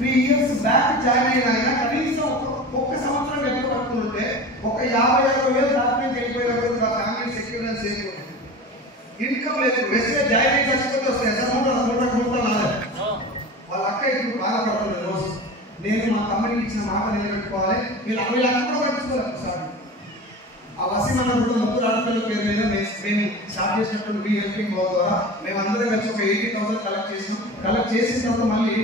3 years back join అయిన ఆయన కనీసం ఒక్క సంవత్సరం వెనక పట్టుకుంటే ఒక 50,000 దాటిని వెళ్ళిపోయినప్పుడు మా ఫ్యామిలీ సెక్యూరెన్స్ అయిపోయింది. ఇన్కమ్ లేదు, వెస్టేజ్ జాయిన్ అయి చచ్చిపోతే వస్తాయి వాళ్ళ అక్క ఇప్పుడు బాధపడుతుంది రోజు. నేను మా తమ్ముడికి ఇచ్చిన మాట నిలబెట్టుకోవాలి, వీళ్ళు కూడా పట్టించుకోవాలి సార్. ఆ వసీమన్న కూడా ముగ్గురు ఆడపిల్లల పేరు మీద మేము స్టార్ట్ చేసినప్పుడు మీ హెల్పింగ్ బాల్ ద్వారా మేము అందరం కలిసి ఒక 80,000 కలెక్ట్ చేసినాం. కలెక్ట్ చేసిన తర్వాత మళ్ళీ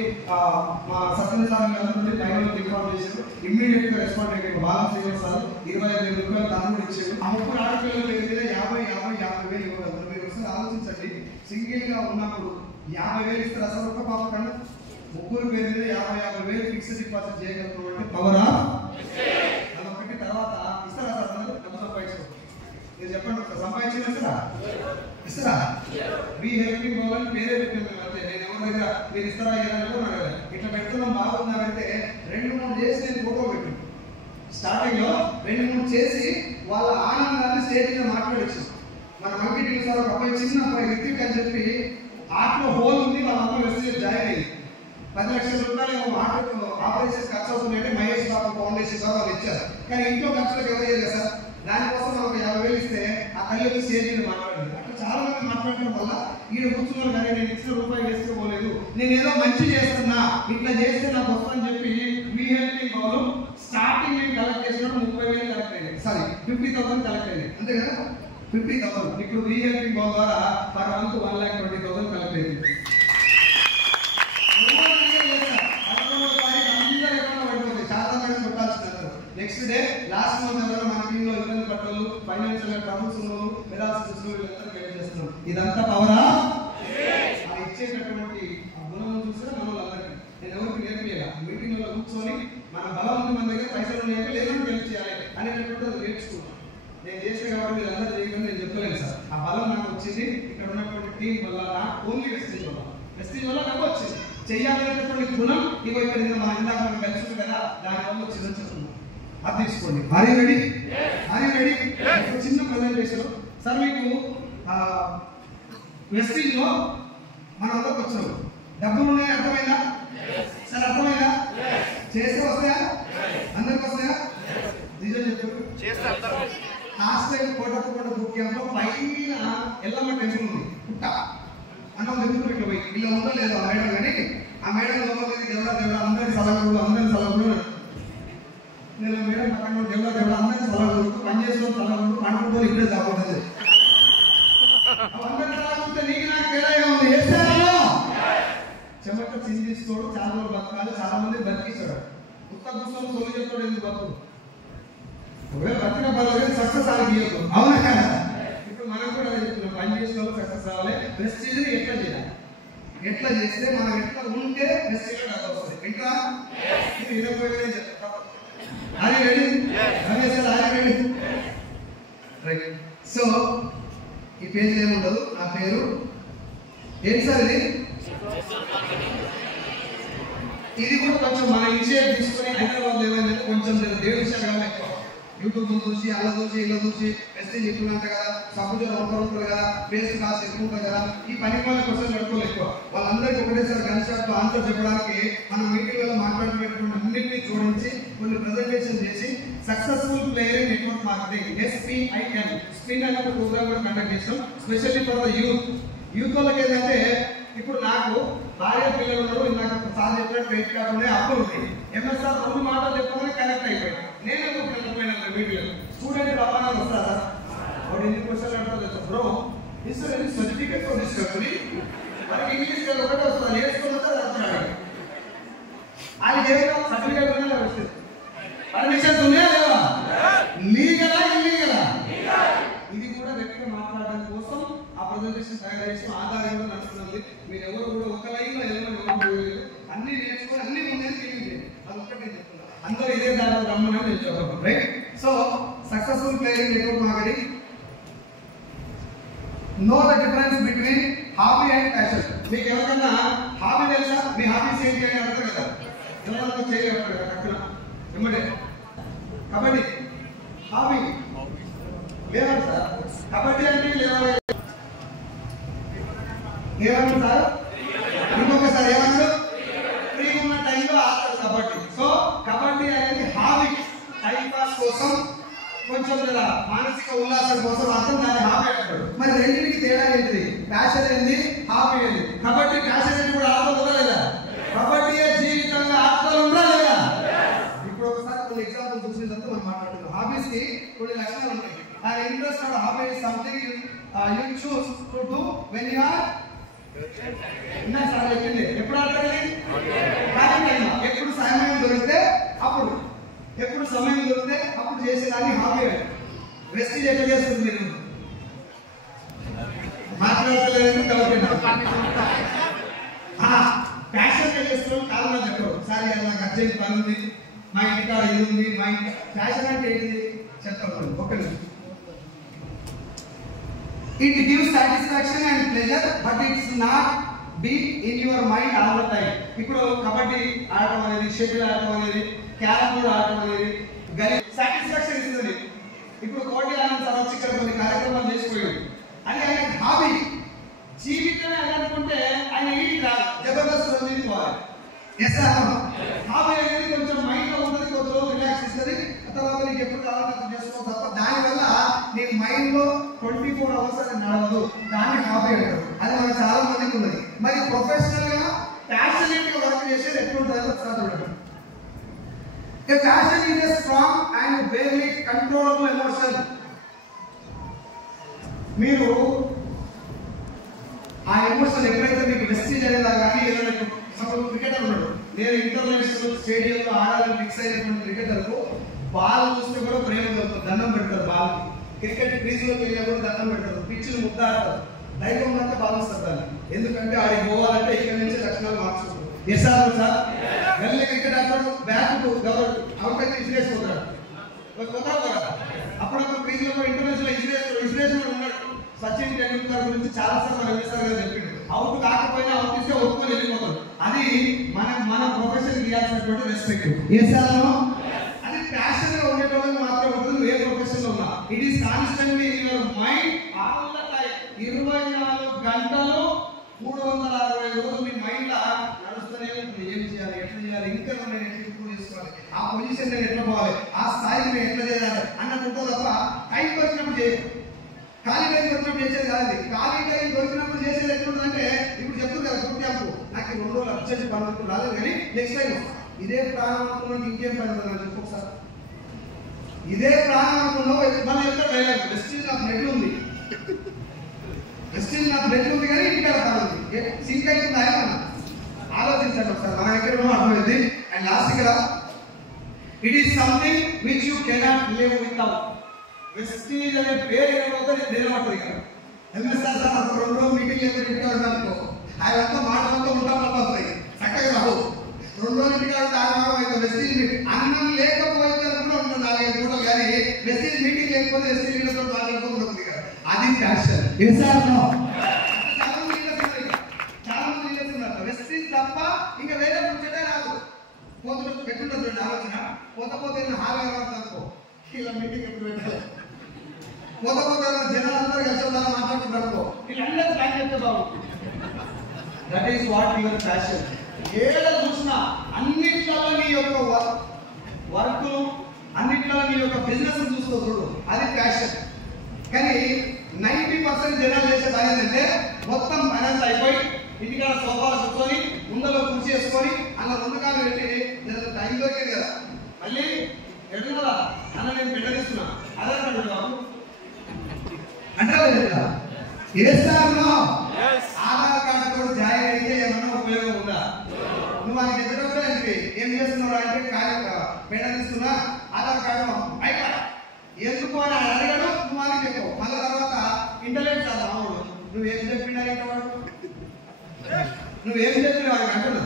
మా సత్యం సార్ అందరినీ లైవ్లో ఇన్ఫార్మ్ చేశారు. ఇమ్మీడియట్ గా రెస్పాండ్ అయ్యి బాగా శ్రీనివాస్ సార్ 25,000 రూపాయలు తమ్ముడు ఇచ్చారు. ఆ ముగ్గురు ఆడపిల్లల పేరు మీద 50,000 ఇవ్వగలరు. మీరు ఒకసారి ఆలోచించండి, సింగిల్ గా ఉన్నప్పుడు 50,000 ఇస్తారు అసలు ఒక్క పాప కన్నా. ముగ్గురు పేరు మీద 50,000 ఫిక్స్డ్ డిపాజిట్ చేయగలుగుతామంటే పవరా అదొకటి. తర్వాత ఇస్తారా సార్ డబ్బు సంపాదించుకో, మీరు చెప్పండి ఒక సంపాదించిన ఇస్తారా? మీ హెల్పింగ్ బాల్ పేరే పెట్టింది అంతే. నేను ఎవరి దగ్గర మీరు ఇస్తారా ఇట్లా పెడుతున్నాం బాగున్నారంటే 2-3 చేసి నేను ఫోటో పెట్టాను. స్టార్టింగ్ లో 2-3 చేసి వాళ్ళ ఆనందాన్ని స్టేజ్ మీద మాట్లాడచ్చు. మన మంకి సార్ ఒక అబ్బాయి చిన్న అబ్బాయి రితిక్ అని చెప్పి ఆటలో హోల్ ఉంది, వాళ్ళ అమ్మాయి వెస్టేజ్ జాయిన్ అయ్యింది. 10 లక్షల రూపాయలు ఆపరేషన్ ఖర్చు అవుతున్నాయంటే మహేష్ బాబు ఫౌండేషన్ ద్వారా వాళ్ళు ఇచ్చారు. కానీ ఇంట్లో ఖర్చులకు ఎవరు చేయలేదు సార్. దానికోసం మనం 50,000 ఇస్తే ఆ తల్లి స్టేజ్ మీద మాట్లాడింది. అట్లా చాలా మంది మాట్లాడటం వల్ల ఈయన కూర్చున్నాను కానీ నేను ఇచ్చిన రూపాయలు వేసుకోలేదు, నేను ఏదో మంచి చేస్తున్నా, ఇట్లా చేస్తే నాకు వస్తుందని చెప్పి మీ హెల్పింగ్ బాల్ స్టార్టింగ్ నేను కలెక్ట్ చేసినప్పుడు 30,000 కలెక్ట్ అయ్యింది. సారీ 50,000 కలెక్ట్ అయ్యింది అంతే కదా. 50,000 ఇప్పుడు మీ హెల్పింగ్ బాల్ ద్వారా పర్ మంత్ 1,20,000 కలెక్ట్ అయింది. నెక్స్ట్ డే లాస్ట్ మంత్ ఎవరైనా మన టీంలో ఇబ్బంది పడ్డోళ్ళు, ఫైనాన్షియల్ ట్రబుల్స్ ఉన్నోళ్ళు, పెరాలసిస్ వీళ్ళందరూ క్లియర్ చేస్తున్నాం. ఇదంతా పవరా? ఆ ఇచ్చేటటువంటి గుణం చూసినా మన వాళ్ళందరికీ నేను ఎవరికి నేర్పియాలి. మీటింగ్ లో కూర్చొని మన బలవంతం మన దగ్గర పైసలు నేర్పి లేదని గెలిచి చేయాలి అనేటటువంటి నేర్చుకున్నాను. నేను చేసిన కాబట్టి వీళ్ళందరూ చేయకుండా నేను చెప్పలేను సార్. ఆ బలం నాకు వచ్చింది ఇక్కడ ఉన్నటువంటి టీం వల్ల, నాకు ఓన్లీ వెస్టీజ్ వల్ల నాకు వచ్చింది. చెయ్యాలనేటటువంటి గుణం ఇగో ఇక్కడ మన ఇందాక మనం కలిసి కదా దానివల్ల వచ్చిందని చెప్తున్నాం. అది తీసుకోండి. Are ready? చిన్న ప్రజెంటేషన్ సార్. మీకు వెస్టీజ్ లో మనం అందరికి వచ్చాం, డబ్బులు ఉన్నాయి, అర్థమైందా సార్? అర్థమైందా? చేస్తే వస్తాయా? అందరికి వస్తాయా? నిజం చెప్పారు. హాస్టల్ కోటప్పకొండ బుక్ క్యాంప్ లో పైన ఎల్లమ్మ టెంపుల్ ఉంది, పుట్ట అంటే దగ్గర ఇట్లా పోయి ఇలా ఉందో లేదో ఆ మేడం, కానీ ఆ మేడం లోపల దేవుడా అందరి సలహా నేను మేడం పక్కన దేవుడా అందరి సలహా పనిచేసుకొని సలహా పండుకొని ఇప్పుడే కాకూడదు. అందరి సలహా నీకు నాకు తేడా ఉంది. చెమట చిందిస్తాడు, చాలా రోజులు బతకాలి, చాలా మంది బతికిస్తాడు. కొత్త పుస్తకం సోలు చెప్తాడు ఎందుకు బతుకు. ఒకవేళ బతికిన పర్వాలేదు, సక్సెస్ ఆగియదు. అవునా కదా? ఇప్పుడు మనం కూడా అదే చెప్తున్నాం, పని చేసిన వాళ్ళు సక్సెస్ రావాలి. వెస్టీజ్ ఎట్లా చేయాలి, ఎట్లా చేస్తే మనం ఎట్లా ఉంటే వెస్టీజ్ డబ్బు వస్తుంది. ఇంకా ఇది వినకపోయినా చెప్తాను. సో ఈ పేజ్ ఏముండదు, నా పేరు ఏంటి సార్ ఇది కూడా కొంచెం మన ఇనిషియేటివ్ తీసుకొని హైదరాబాద్ ఏమైందంటే కొంచెం దేవుడి విషయాలు ఎక్కువ యూట్యూబ్ చూసి అలా చూసి ఇలా చూసి మెసేజ్ ఎక్కువ కదా, సబ్బుజలు ఉంటారు కదా, పేస్ట్ కాస్ట్ ఎక్కువ ఉంటుంది కదా, ఈ పని వాళ్ళ క్వశ్చన్ పెట్టుకోవాలి ఎక్కువ. వాళ్ళందరికీ ఒకటేసారి గన్షాట్ ఆన్సర్ చెప్పడానికి మనం మీటింగ్లలో మాట్లాడుకునేటువంటి అన్నింటినీ జోడించి కొన్ని ప్రెజెంటేషన్ చేసి successful player in network marketing SPIN spin అనే ఒక ప్రోగ్రామ్ కూడా కండక్ట్ చేస్తాం స్పెషల్లీ ఫర్ ద యూత్ వాళ్ళకి. ఏంటంటే ఇప్పుడు నాకు భార్య పిల్లలు ఉన్నారు, నాకు సార్ చెప్పినట్టు క్రెడిట్ కార్డు ఉన్నాయి, అప్పులు ఉన్నాయి. MSR 2 మాటలు చెప్పగానే కనెక్ట్ అయిపోయాయి. నేను వీడియో స్టూడెంట్ రవాణా వస్తారా వాడు ఎన్ని క్వశ్చన్లు అంటారు bro is any certificate for this company మనకి ఇంగ్లీష్ లో ఒకటే వస్తుంది, నేర్చుకున్నది అంటున్నాడు. ఆయన ఏదో సర్టిఫికేట్ ఉన్నాయా వస్తుంది, పర్మిషన్స్ ఉన్నాయా లేవా, లీగలా ఇల్లీగలా, ఇది కూడా గట్టిగా మాట్లాడడం కోసం ఆ ప్రజెంటేషన్ తయారు చేసిన ఆధారంగా నడుస్తున్నది. మీరు ఎవరు కూడా ఒక లైన్ లో ఎవరు అన్ని నేర్చుకుని అన్ని ముందే తెలియదు, అది ఒక్కటే చెప్తున్నారు. అందరూ ఇదే దాంట్లో రమ్మని నేను చెప్పాను. Right? So successful player in network marketing, know the difference between hobby and passion. మీకు ఎవరికన్నా హాబీ తెలుసా? మీ హాబీస్ ఏంటి అని అడగదు కదా, ఎవరైనా చేయగలరు కదా అక్కడ ఏమంటే కబడ్డీ హాబీ లేదా సార్? కబడ్డీ అంటే లేదా ఏమన్నా సార్? ఇంకొకసారి ఏమన్నా ఫ్రీ ఉన్న టైంలో కొంచెం కదా మానసిక ఉల్లాసం కోసం మాత్రం దాన్ని హాబీ అంటాడు. మరి రెండింటికి తేడా ఏంటిది? ప్యాషన్ ఏంది, హాబీ ఏంది? కాబట్టి ప్యాషన్ అంటే కూడా ఆత్మలు ఉందా లేదా? కాబట్టి జీవితంగా ఆత్మలు ఉందా లేదా? ఇప్పుడు ఒకసారి కొన్ని ఎగ్జాంపుల్ చూసిన తర్వాత మనం మాట్లాడుతున్నాం. హాబీస్ కి కొన్ని లక్షణాలు ఉంటాయి. ఆ interest or hobby is something you choose to do when you are ఎప్పుడు ఆడాలి? ఎప్పుడు సమయం దొరికితే అప్పుడు, ఎప్పుడు సమయం దొరికితే అప్పుడు చేసేదాన్ని హాబీ. వెస్టేజ్ ఎట్లా చేస్తుంది? నేను మాట్లాడలేదు కాబట్టి ప్యాషన్ చేస్తున్నాం కారణం చెప్పరు. సరే నాకు అర్జెంట్ పని ఉంది, మా ఇంటికాడ ఇది ఉంది, మా ఇంటి ప్యాషన్ అంటే ఏంటిది చెప్తాను. ఒక It gives satisfaction and pleasure, but it's not be in your mind all the time. ఇప్పుడు కబడ్డీ ఆడటం అనేది, షటిల్ ఆడటం అనేది, క్యారమ్ బోర్డ్ ఆడటం అనేది సాటిస్ఫాక్షన్ ఇస్తుంది. ఇప్పుడు కోటి ఆనంద్ సార్ వచ్చి ఇక్కడ కొన్ని కార్యక్రమాలు చేసిపోయాడు. అది ఆయన హాబీ. జీవితమే అని అనుకుంటే ఆయన ఇంటికి రాదు, జబర్దస్త్ రోజు పోవాలి. హాబీ అనేది కొంచెం మైండ్ లో ఉంటుంది, కొద్ది రోజులు రిలాక్స్ ఇస్తుంది. తర్వాత నీకు ఎప్పుడు కావాలంటే అప్పుడు చేసుకోవాలి తప్ప దానివల్ల నీ మైండ్ లో 24 hours అని నడవదు. దాన్ని హాబీ అంటారు. అది మనకు చాలా మందికి ఉన్నది. మరి ప్రొఫెషనల్ గా ప్యాషనేట్ గా వర్క్ చేసేది ఎట్లుంటుందో ఒకసారి చూడండి. A passion is a strong and very controllable emotion. మీరు ఆ ఎమోషన్ ఎప్పుడైతే మీకు వెస్టేజ్ అనేలా కానీ ఏదైనా సపోజ్ క్రికెటర్ ఉన్నాడు, నేను ఇంటర్నేషనల్ స్టేడియంలో ఆడాలని ఫిక్స్ అయినటువంటి క్రికెటర్కు బాల్ చూస్తే కూడా ప్రేమ కలుగుతుంది, దండం పెడతారు. బాల్ క్రికెట్ క్రీజ్లోకి వెళ్ళినా కూడా దండం పెడతారు, పిచ్చులు ముద్దాడతారు, దైవం అంతా భావిస్తారు దాన్ని. ఎందుకంటే ఆడికి పోవాలంటే ఇక్కడ నుంచి లక్షణాలు మార్చుకుంటారు. ఎస్ఆర్ సార్ వెళ్ళి క్రికెట్ ఆడతాడు, బ్యాట్ అవకాశం ఇసిరేసుకుంటాడు, అప్పుడప్పుడు క్రీజ్లో ఇంటర్నేషనల్ ఇసిరేషన్ ఉన్నాడు. సచిన్ టెండూల్కర్ గురించి చాలా సార్లు రవిసార్ గారు చెప్పిండు, అవుట్ కాకపోయినా అవుట్ ఇస్తే ఒప్పుకొని వెళ్ళిపోతాడు. అది మన ప్రొఫెషన్ ఇవ్వాల్సినటువంటి రెస్పెక్ట్. అది ప్యాషన్ గా ఉండేటోళ్ళకి మాత్రం ఉంటుంది. ఏ ప్రొఫెషన్ లో ఉన్నా it is constantly in your mind all the time. 24 గంటలు 365 రోజులు మీ మైండ్ లో నడుస్తూనే ఉంటుంది. ఏం చేయాలి, ఎట్లా చేయాలి, ఇంకా నేను ఎట్లా ఇంప్రూవ్ చేసుకోవాలి, ఆ పొజిషన్ నేను ఎట్లా పోవాలి, ఆ స్థాయికి నేను ఎట్లా చేయాలి అన్నట్టు తప్ప టైం దొరికినప్పుడు చేయాలి. ఖాళీ టైం దొరికినప్పుడు చేసేది కాదు. ఖాళీ టైం దొరికినప్పుడు చేసేది ఎట్లుంటుందంటే ఇప్పుడు చెప్తుంది కదా గుడ్ క్యాంపు, నాకు 2 రోజులు అర్జెంట్ పనులు రాలేదు కానీ నెక్స్ట్ టైం ఇదే ప్రాణాత్మకు ఇంకేం పని ఉందని చెప్పు ఒకసారి. ఇదే ప్రాణాత్మలో మళ్ళీ ఎంత డైలాగ్ వెస్టేజ్ నా బ్లడ్ ఉంది, వెస్టేజ్ నా బ్లడ్ ఉంది కానీ ఇంటికాడ పని ఉంది, సింక్ అవుతుంది ఆయన ఆలోచించండి ఒకసారి. మనం ఎక్కడ అర్థమైంది. అండ్ లాస్ట్ ఇక్కడ it is something which you cannot live without. Vestige అనే పేరు ఏమవుతుంది నిలబడుతుంది కదా. ఎంఎస్ఆర్ సార్ 2 రోజులు మీటింగ్ ఎప్పుడు ఇంటికాడ అనుకో ఆయనంతా మాటలతో ఉంటాం వస్తాయి చక్కగా రావు. 2 రోజులు ఇంటికాడ తాగడం వెస్టేజ్ మీటింగ్ అన్నం లేకపోతే కూడా ఉంటుంది 4-5 పూటలు, కానీ వెస్టేజ్ మీటింగ్ లేకపోతే వెస్టేజ్ లీడర్తో మాట్లాడుకుంటుంది కదా. అది ప్యాషన్. చాలా మంది లీడర్స్ ఉన్నారు వెస్టేజ్ తప్ప ఇంకా వేరే ముచ్చటే రాదు. పోతున్న పెట్టుంటుంది ఆలోచన, పోతే హాగా అనుకో ఇలా మీటింగ్ ఎప్పుడు పెట్టాలి, పోతే జనాలందరూ కలిసి మాట్లాడుకుంటారు, వీళ్ళందరూ ప్లాన్ చెప్తే బాగుంటుంది. That is what your passion. ఏదో చూసినా అన్నిట్లో నీ యొక్క వర్క్, అన్నిట్లో నీ యొక్క బిజినెస్ చూస్తూ చూడు, అది ప్యాషన్. కానీ 90% జనాలు చేసే పని ఏంటంటే మొత్తం ఫైనాన్స్ అయిపోయి ఇంటికాడ సోఫాలు కూర్చొని ముందలో కుర్చీ చేసుకొని అలా 2 కాలు పెట్టి టైం దొరికేది కదా మళ్ళీ ఎడుగుదా అన్న నేను పెట్టదిస్తున్నా అదే బాబు అంటారు కదా. ఆధార్ కార్డు కూడా జాయిన్ అయితే ఏమన్నా ఉపయోగం ఉందా? నువ్వు అది ఎదురుగా ఏం చేస్తున్నావు అంటే పెట్టదిస్తున్నా ఆధార్ కార్డు అయిపోయా ఎందుకు అని అడగడు, నువ్వు అని చెప్పు. మళ్ళీ తర్వాత ఇంటర్నెట్ కాదు మామూలు నువ్వేం చెప్పినా నువ్వేం చెప్పిన వాడికి అంటున్నా.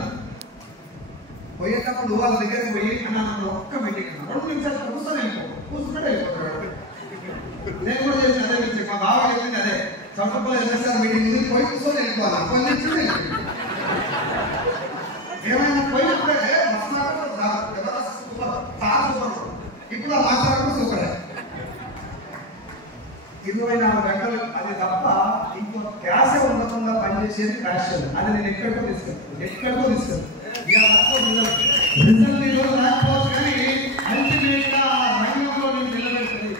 పోయేటప్పుడు వాళ్ళ దగ్గరికి పోయి అన్న ఒక్క మీటింగ్ 2 నిమిషాలు కూర్చొని కూర్చుంటే వెళ్ళిపోతాడు. నేను కూడా చేసిన అదే నుంచి మా బావ చెప్పింది అదే, చట్టపల్లి ఎంఎస్ఆర్ మీటింగ్ పోయి కూర్చొని వెళ్ళిపోవాలి. కొన్ని నిమిషాలు ఏమైనా పోయినప్పుడే ఇప్పుడు ఆ మాట్లాడుతూ సూపర్ 24 గంటలు అది తప్ప ఇంకో ధ్యాస ఉండకుండా పనిచేసేది ప్యాషన్. అది నేను ఎక్కడికో తీసుకెళ్తాను. రిజల్ట్ రాకపోవచ్చు కానీ అల్టిమేట్ గా రంగంలో నేను నిలబెడుతుంది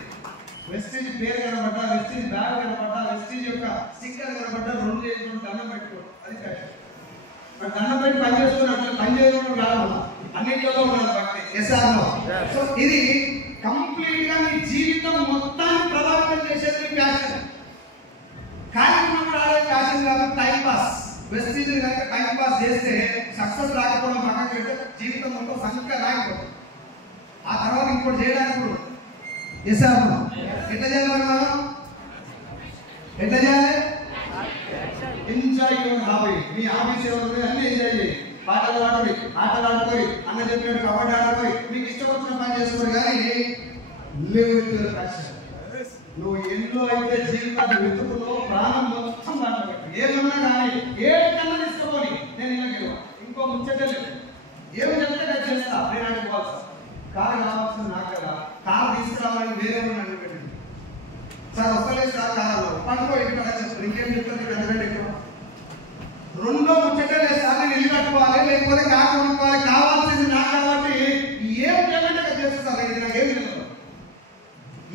పని చేస్తున్నట్టు పని చేయడం కాదు, అన్నింటిలో ఉన్నది భక్తి. ఎస్ఆర్లో సో ఇది కంప్లీట్ గా నీ జీవితం మొత్తాన్ని ప్రభావితం చేసేది నీ ప్యాషన్. కార్యక్రమం ఆడే ప్యాషన్ కాదు, టైం పాస్. వెస్టీజ్ కనుక టైం పాస్ చేస్తే సక్సెస్ రాకపోవడం పక్కన పెడితే జీవితం మొత్తం సంఖ్య రాకపోతుంది. ఆ తర్వాత ఇంకోటి చేయడానికి ఎస్ఆర్లో ఎట్లా చేయాలి మనం? ఎట్లా చేయాలి? Enjoy your hobby. Me hobbies ఏమవుతుంది అన్ని ఎంజాయ్ చేయి. పాటలు ఆడుకోయి, ఆటలు ఆడుకోయి, అన్న చెప్పినట్టు కబడ్డీ ఆడుకోయి, మీకు ఇష్టం వచ్చిన పని చేసుకోరు. కానీ లివ్ విత్ యువర్ ప్యాషన్. నువ్వు ఎన్నో అయితే జీవితాన్ని వెతుకులో ప్రాణం మొత్తం దాంట్లో పెట్టు. ఏమన్నా కానీ ఏ కన్నా తీసుకోని నేను ఇలా ఇంకో ముచ్చటలేదు. ఏమి చెప్తే నేను చేస్తా. నేను అనుకోవాలి కారు కావాల్సిన నాకు కదా, కారు తీసుకురావాలని వేరే నన్ను పెట్టింది. సార్ వస్తలేదు సార్ కారులో పండుగ ఇక్కడ చెప్తారు. ఇంకేం చెప్తారు? ఎందుకంటే ఎక్కువ రెండో ముచ్చటే సార్ నేను ఇల్లు కట్టుకోవాలి, లేకపోతే కారు కొనుక్కోవాలి, కావాల్సింది నాకు కాబట్టి ఏం చేయాలంటే చేస్తారు. ఇది నాకు ఏం తెలియదు.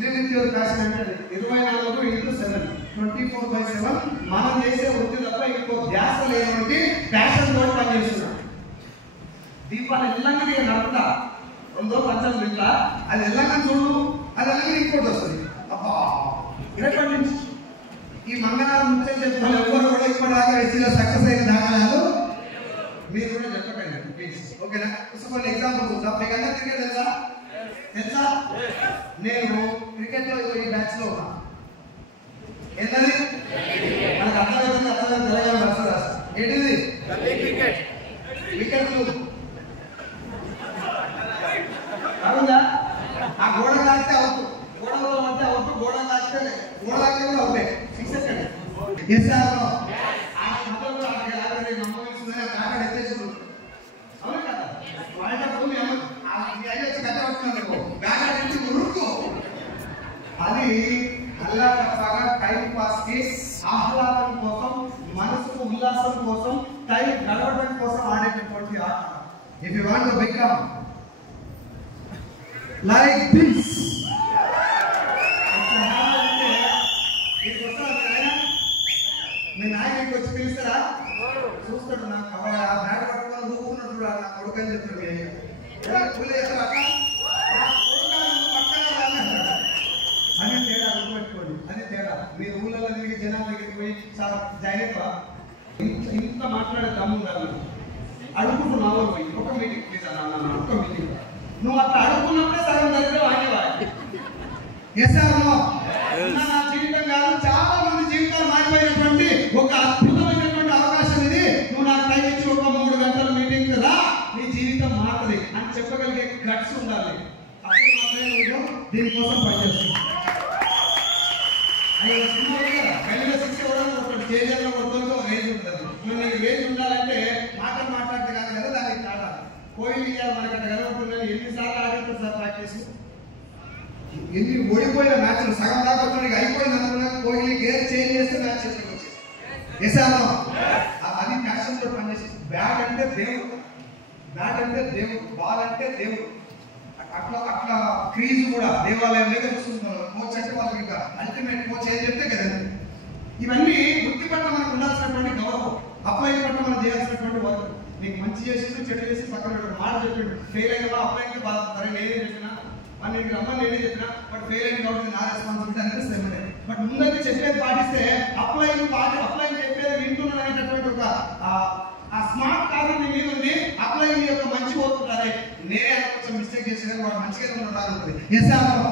నేను ప్యాషన్ అంటే 24/7 24/7 మనం చేసే వృత్తి తప్ప ఇంకో ధ్యాస లేనటువంటి ప్యాషన్ తోటి పనిచేస్తున్నాం. దీపాలు ఎల్లంగా నడుపుతా రెండో పంచాలు తింటా, అది ఎల్లంగా చూడు, అది ఎల్లంగా ఇంకోటి వస్తుంది. అబ్బా ఇటువంటి ఈ మంగళవారం ముచ్చట చెప్తాను. ఎవరు కూడా ఇప్పటిదాకా ఎస్సీలో సక్సెస్ అయిన దాఖలాలు మీరు కూడా చెప్పకండి ప్లీజ్. ఓకేనా? కొన్ని ఎగ్జాంపుల్ చూద్దాం. మీకు అందరూ క్రికెట్ తెలుసా? తెలుసా? నేను క్రికెట్ లో ఈ మ్యాచ్ లో ఉన్నా. ఏంటది? మనకు అర్థమవుతుంది. తెలంగాణ భాష రాష్ట్రం ఏంటిది? వికెట్ అవునా? ఆ గోడ కాస్తే అవుతు, గోడ అంటే అవుతు, గోడ కాస్తే గోడ కాస్తే కూడా అవుతాయి. సిక్స్ ఎక్కడ ఎస్ఆర్లో ఆ మతంలో ఆల్రెడీ నమ్మకం ఆట ఎత్తేసుకుంటారు. అవును కదా? వాళ్ళ అది అల్లాటప్పగా టైం పాస్ కి, ఆహ్లాదం కోసం, మనసుకు ఉల్లాసం కోసం, టైం గడవడం కోసం ఆడేటటువంటి ఆట. If you want to become like this మీ నాయకుడికి వచ్చి పిలుస్తారా? చూస్తాడు. నాకు ఆ బ్యాట్ పట్టుకొని ఊపుకున్నట్టు నా కొడుకు అని చెప్తాడు. అది తేడా గుర్తుపెట్టుకోండి. అది తేడా. మీ ఊళ్ళలో తిరిగి జనాల దగ్గరికి పోయి చాలా జాగ్రత్త ఇంత మాట్లాడే దమ్ము ఉండాలి. అడుగుతున్నావు పోయి ఒక మీటింగ్ ప్లీజ్ అన్న, ఒక మీటింగ్ నువ్వు అట్లా అడుగుతున్నప్పుడే సగం దగ్గర వాడేవాడు. ఎస్ఆర్లో నా జీవితం కాదు, చాలా మంది జీవితాలు మారిపోయినటువంటి ఒక అద్భుతమైనటువంటి అవకాశం ఇది. నువ్వు నాకు టైం ఇచ్చి ఒక 3 గంటల మీటింగ్ రా, నీ జీవితం మారుతుంది అని చెప్పగలిగే గట్స్ ఉండాలి. అప్పుడు మాత్రమే నువ్వు దీనికోసం పనిచేస్తుంది. స్టేజ్లో కొడుతుందో రేంజ్ ఉంటుంది. నువ్వు నీకు రేంజ్ ఉండాలంటే మాట్లాడితే కాదు కదా, దానికి ఆట కోయిలు ఇవ్వాలి. మనకి అట్లా కలవకుండా ఎన్నిసార్లు ఆడుతుంది సార్ ప్రాక్టీస్. ఎన్ని ఓడిపోయిన మ్యాచ్లు సగం దాకా వచ్చి అయిపోయింది అనుకున్నా కోహ్లీ గేర్ చేంజ్ చేస్తే మ్యాచ్ చేసుకోవచ్చు. ఎసాలో అది ప్యాషన్ తోటి పనిచేసి. బ్యాట్ అంటే దేవుడు, బ్యాట్ అంటే దేవుడు, బాల్ అంటే దేవుడు. అట్లా అట్లా క్రీజ్ కూడా దేవాలయం మీద చూసుకుంటున్నారు. కోచ్ అంటే వాళ్ళకి ఇంకా అల్టిమేట్ కోచ్ ఏం చెప్తే కదండి. ఇవన్నీ వృత్తి పట్ల మనకు ఉండాల్సినటువంటి గౌరవం, అప్లై పట్ల మనం చేయాల్సినటువంటి వర్క్. నీకు మంచి చేసి చెడు చేసి పక్కన మాట చెప్పాడు. ఫెయిల్ అయినా అప్లైకి బాధ, సరే నేనే చెప్పినా అని రమ్మని నేనే చెప్పినా, బట్ ఫెయిల్ అయిన కాబట్టి నా రెస్పాన్సిబిలిటీ అనిపిస్తుంది. బట్ ముందైతే చెప్పేది పాటిస్తే అప్లై చెప్పేది వింటున్నాను అనేటటువంటి ఒక ఆ స్మార్ట్ కారణం నీ మీద ఉంది. అప్లై నీ యొక్క మంచి పోతుంటారే, నేనే కొంచెం మిస్టేక్ చేసిన వాడు మంచిగా ఉండాలంటుంది. ఎస్ఆర్లో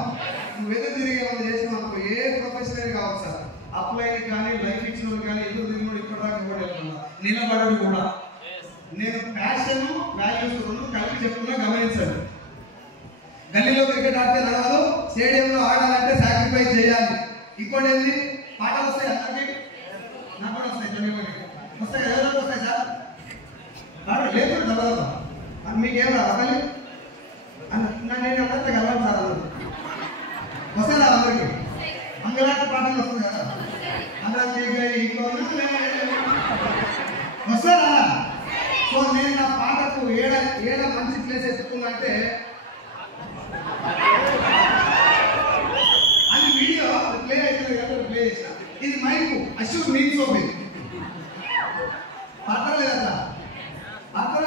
నువ్వు ఎదురు తిరిగి ఏమైనా చేసిన అనుకో, ఏ ప్రొఫెషనల్ కావచ్చు సార్, అప్లై కానీ లైఫ్ ఇచ్చిన వాళ్ళు కానీ ఎదురు తిరిగి ఇక్కడ దాకా కూడా వెళ్తున్నా, నిలబడడు కూడా. నేను ప్యాషన్ వాల్యూస్ రెండు కలిపి చెప్తున్నా, గమనించండి. గల్లీలో క్రికెట్ ఆడితే నడవదు, స్టేడియంలో ఆడాలంటే సాక్రిఫైస్ చేయాలి. ఇంకోటి ఏంటి, పాటలు వస్తాయి అందరికి, నాకు కూడా వస్తాయి, వస్తాయి ఎవరికి వస్తాయి సార్? లేదు చదవదు. మీకేం రాదు నేను అందరితో కలవాలి సార్, అందరు వస్తాయి అందరికి. అంగరాట పాటలు వస్తుంది కదా, వస్తారా? సో నేను నా పాటకు ఏడ మంచి ప్లేస్ ఎత్తుకున్నంటే అది వీడియో ప్లే అవుతుంది కదా, ప్లే చేసిన. ఇది mike assure means of it. పాట లేదు అట్లా, అర్థం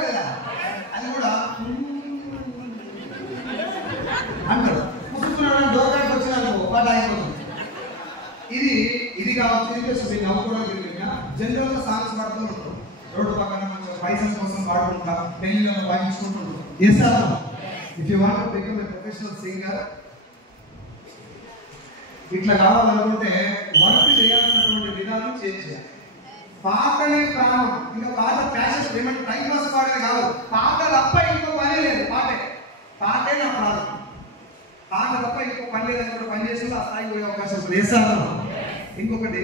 జనరల్గా సాంగ్స్ పాడుతూ ఉంటారు, రోడ్డు పక్కన కొంచెం పైసల కోసం పాడుకుంటా, పెళ్లిలో వాయించుకుంటుంటారు. చేస్తారా? If you want to become a professional singer, ఇట్లా కావాలనుకుంటే వర్క్ చేయాల్సినటువంటి విధానం చేంజ్ చేయాలి. పాటనే ప్రాణం. ఇంకా పాట ప్యాషన్ ఏమంటే టైం పాస్ పాడేది కాదు, పాట తప్ప ఇంకో పని లేదు. పాటే నా ప్రాణం. పాట తప్ప ఇంకో పని లేదని పని చేసి ఆ స్థాయికి పోయే అవకాశం ఉంది. చేస్తాను. ఇంకొకటి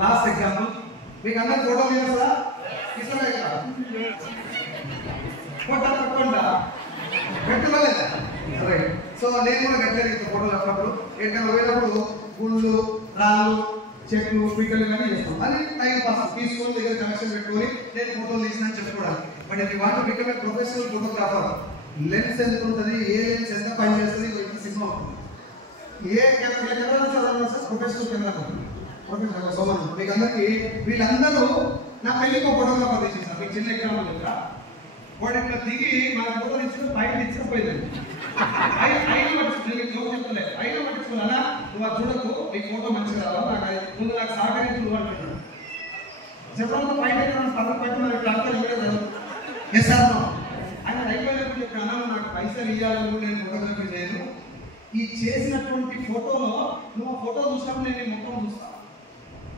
లాస్ట్ ఎగ్జాంపుల్, మీకు అందరు ఫోటో తీయరా? ఇష్టమే కదా, ఫోటో తప్పకుండా పెట్టలేదా? రైట్. సో నేను కూడా కట్టలేదు ఫోటోలు అప్పుడప్పుడు. ఎక్కడికైనా పోయినప్పుడు గుళ్ళు, రాళ్ళు, చెట్లు, పీకలు ఇవన్నీ చేస్తాం. అది టైం పాస్ తీసుకొని దగ్గర కనెక్షన్ పెట్టుకొని నేను ఫోటోలు తీసిన చెప్పుకోవడానికి. బట్ ఇది వాటి become a professional photographer. Lens ఎంత ఉంటుంది, ఏ లెన్స్ ఎంత పని చేస్తుంది, సినిమా ఉంటుంది. ఏ camera sir professional camera professional సోమన్. మీకు అందరికీ వీళ్ళందరూ నా పెళ్లికి ఒక ఫోటోగ్రాఫర్ తీసేసారు. మీకు చిన్న ఎగ్జాంపుల్ చెప్తా. వాడు ఇట్లా దిగి మన ఫోటో తీసుకుని పైన ఇచ్చిపోయింది. అయినా చెప్తలే, అయినా పట్టించుకోవాలా, నువ్వు అది చూడకు, నీ ఫోటో మంచిగా రావాలి, నాకు ముందు నాకు సహకరించి నువ్వు అంటున్నాడు. చెప్పడంతో పైన ఎస్ సార్ ఆయన అయిపోయినప్పుడు చెప్పిన నాకు పైసలు ఇవ్వాలని నేను ఫోటోగ్రఫీ చేయను. ఈ చేసినటువంటి ఫోటోలో నువ్వు ఫోటో చూసినప్పుడు నేను నీ ముఖం చూస్తా.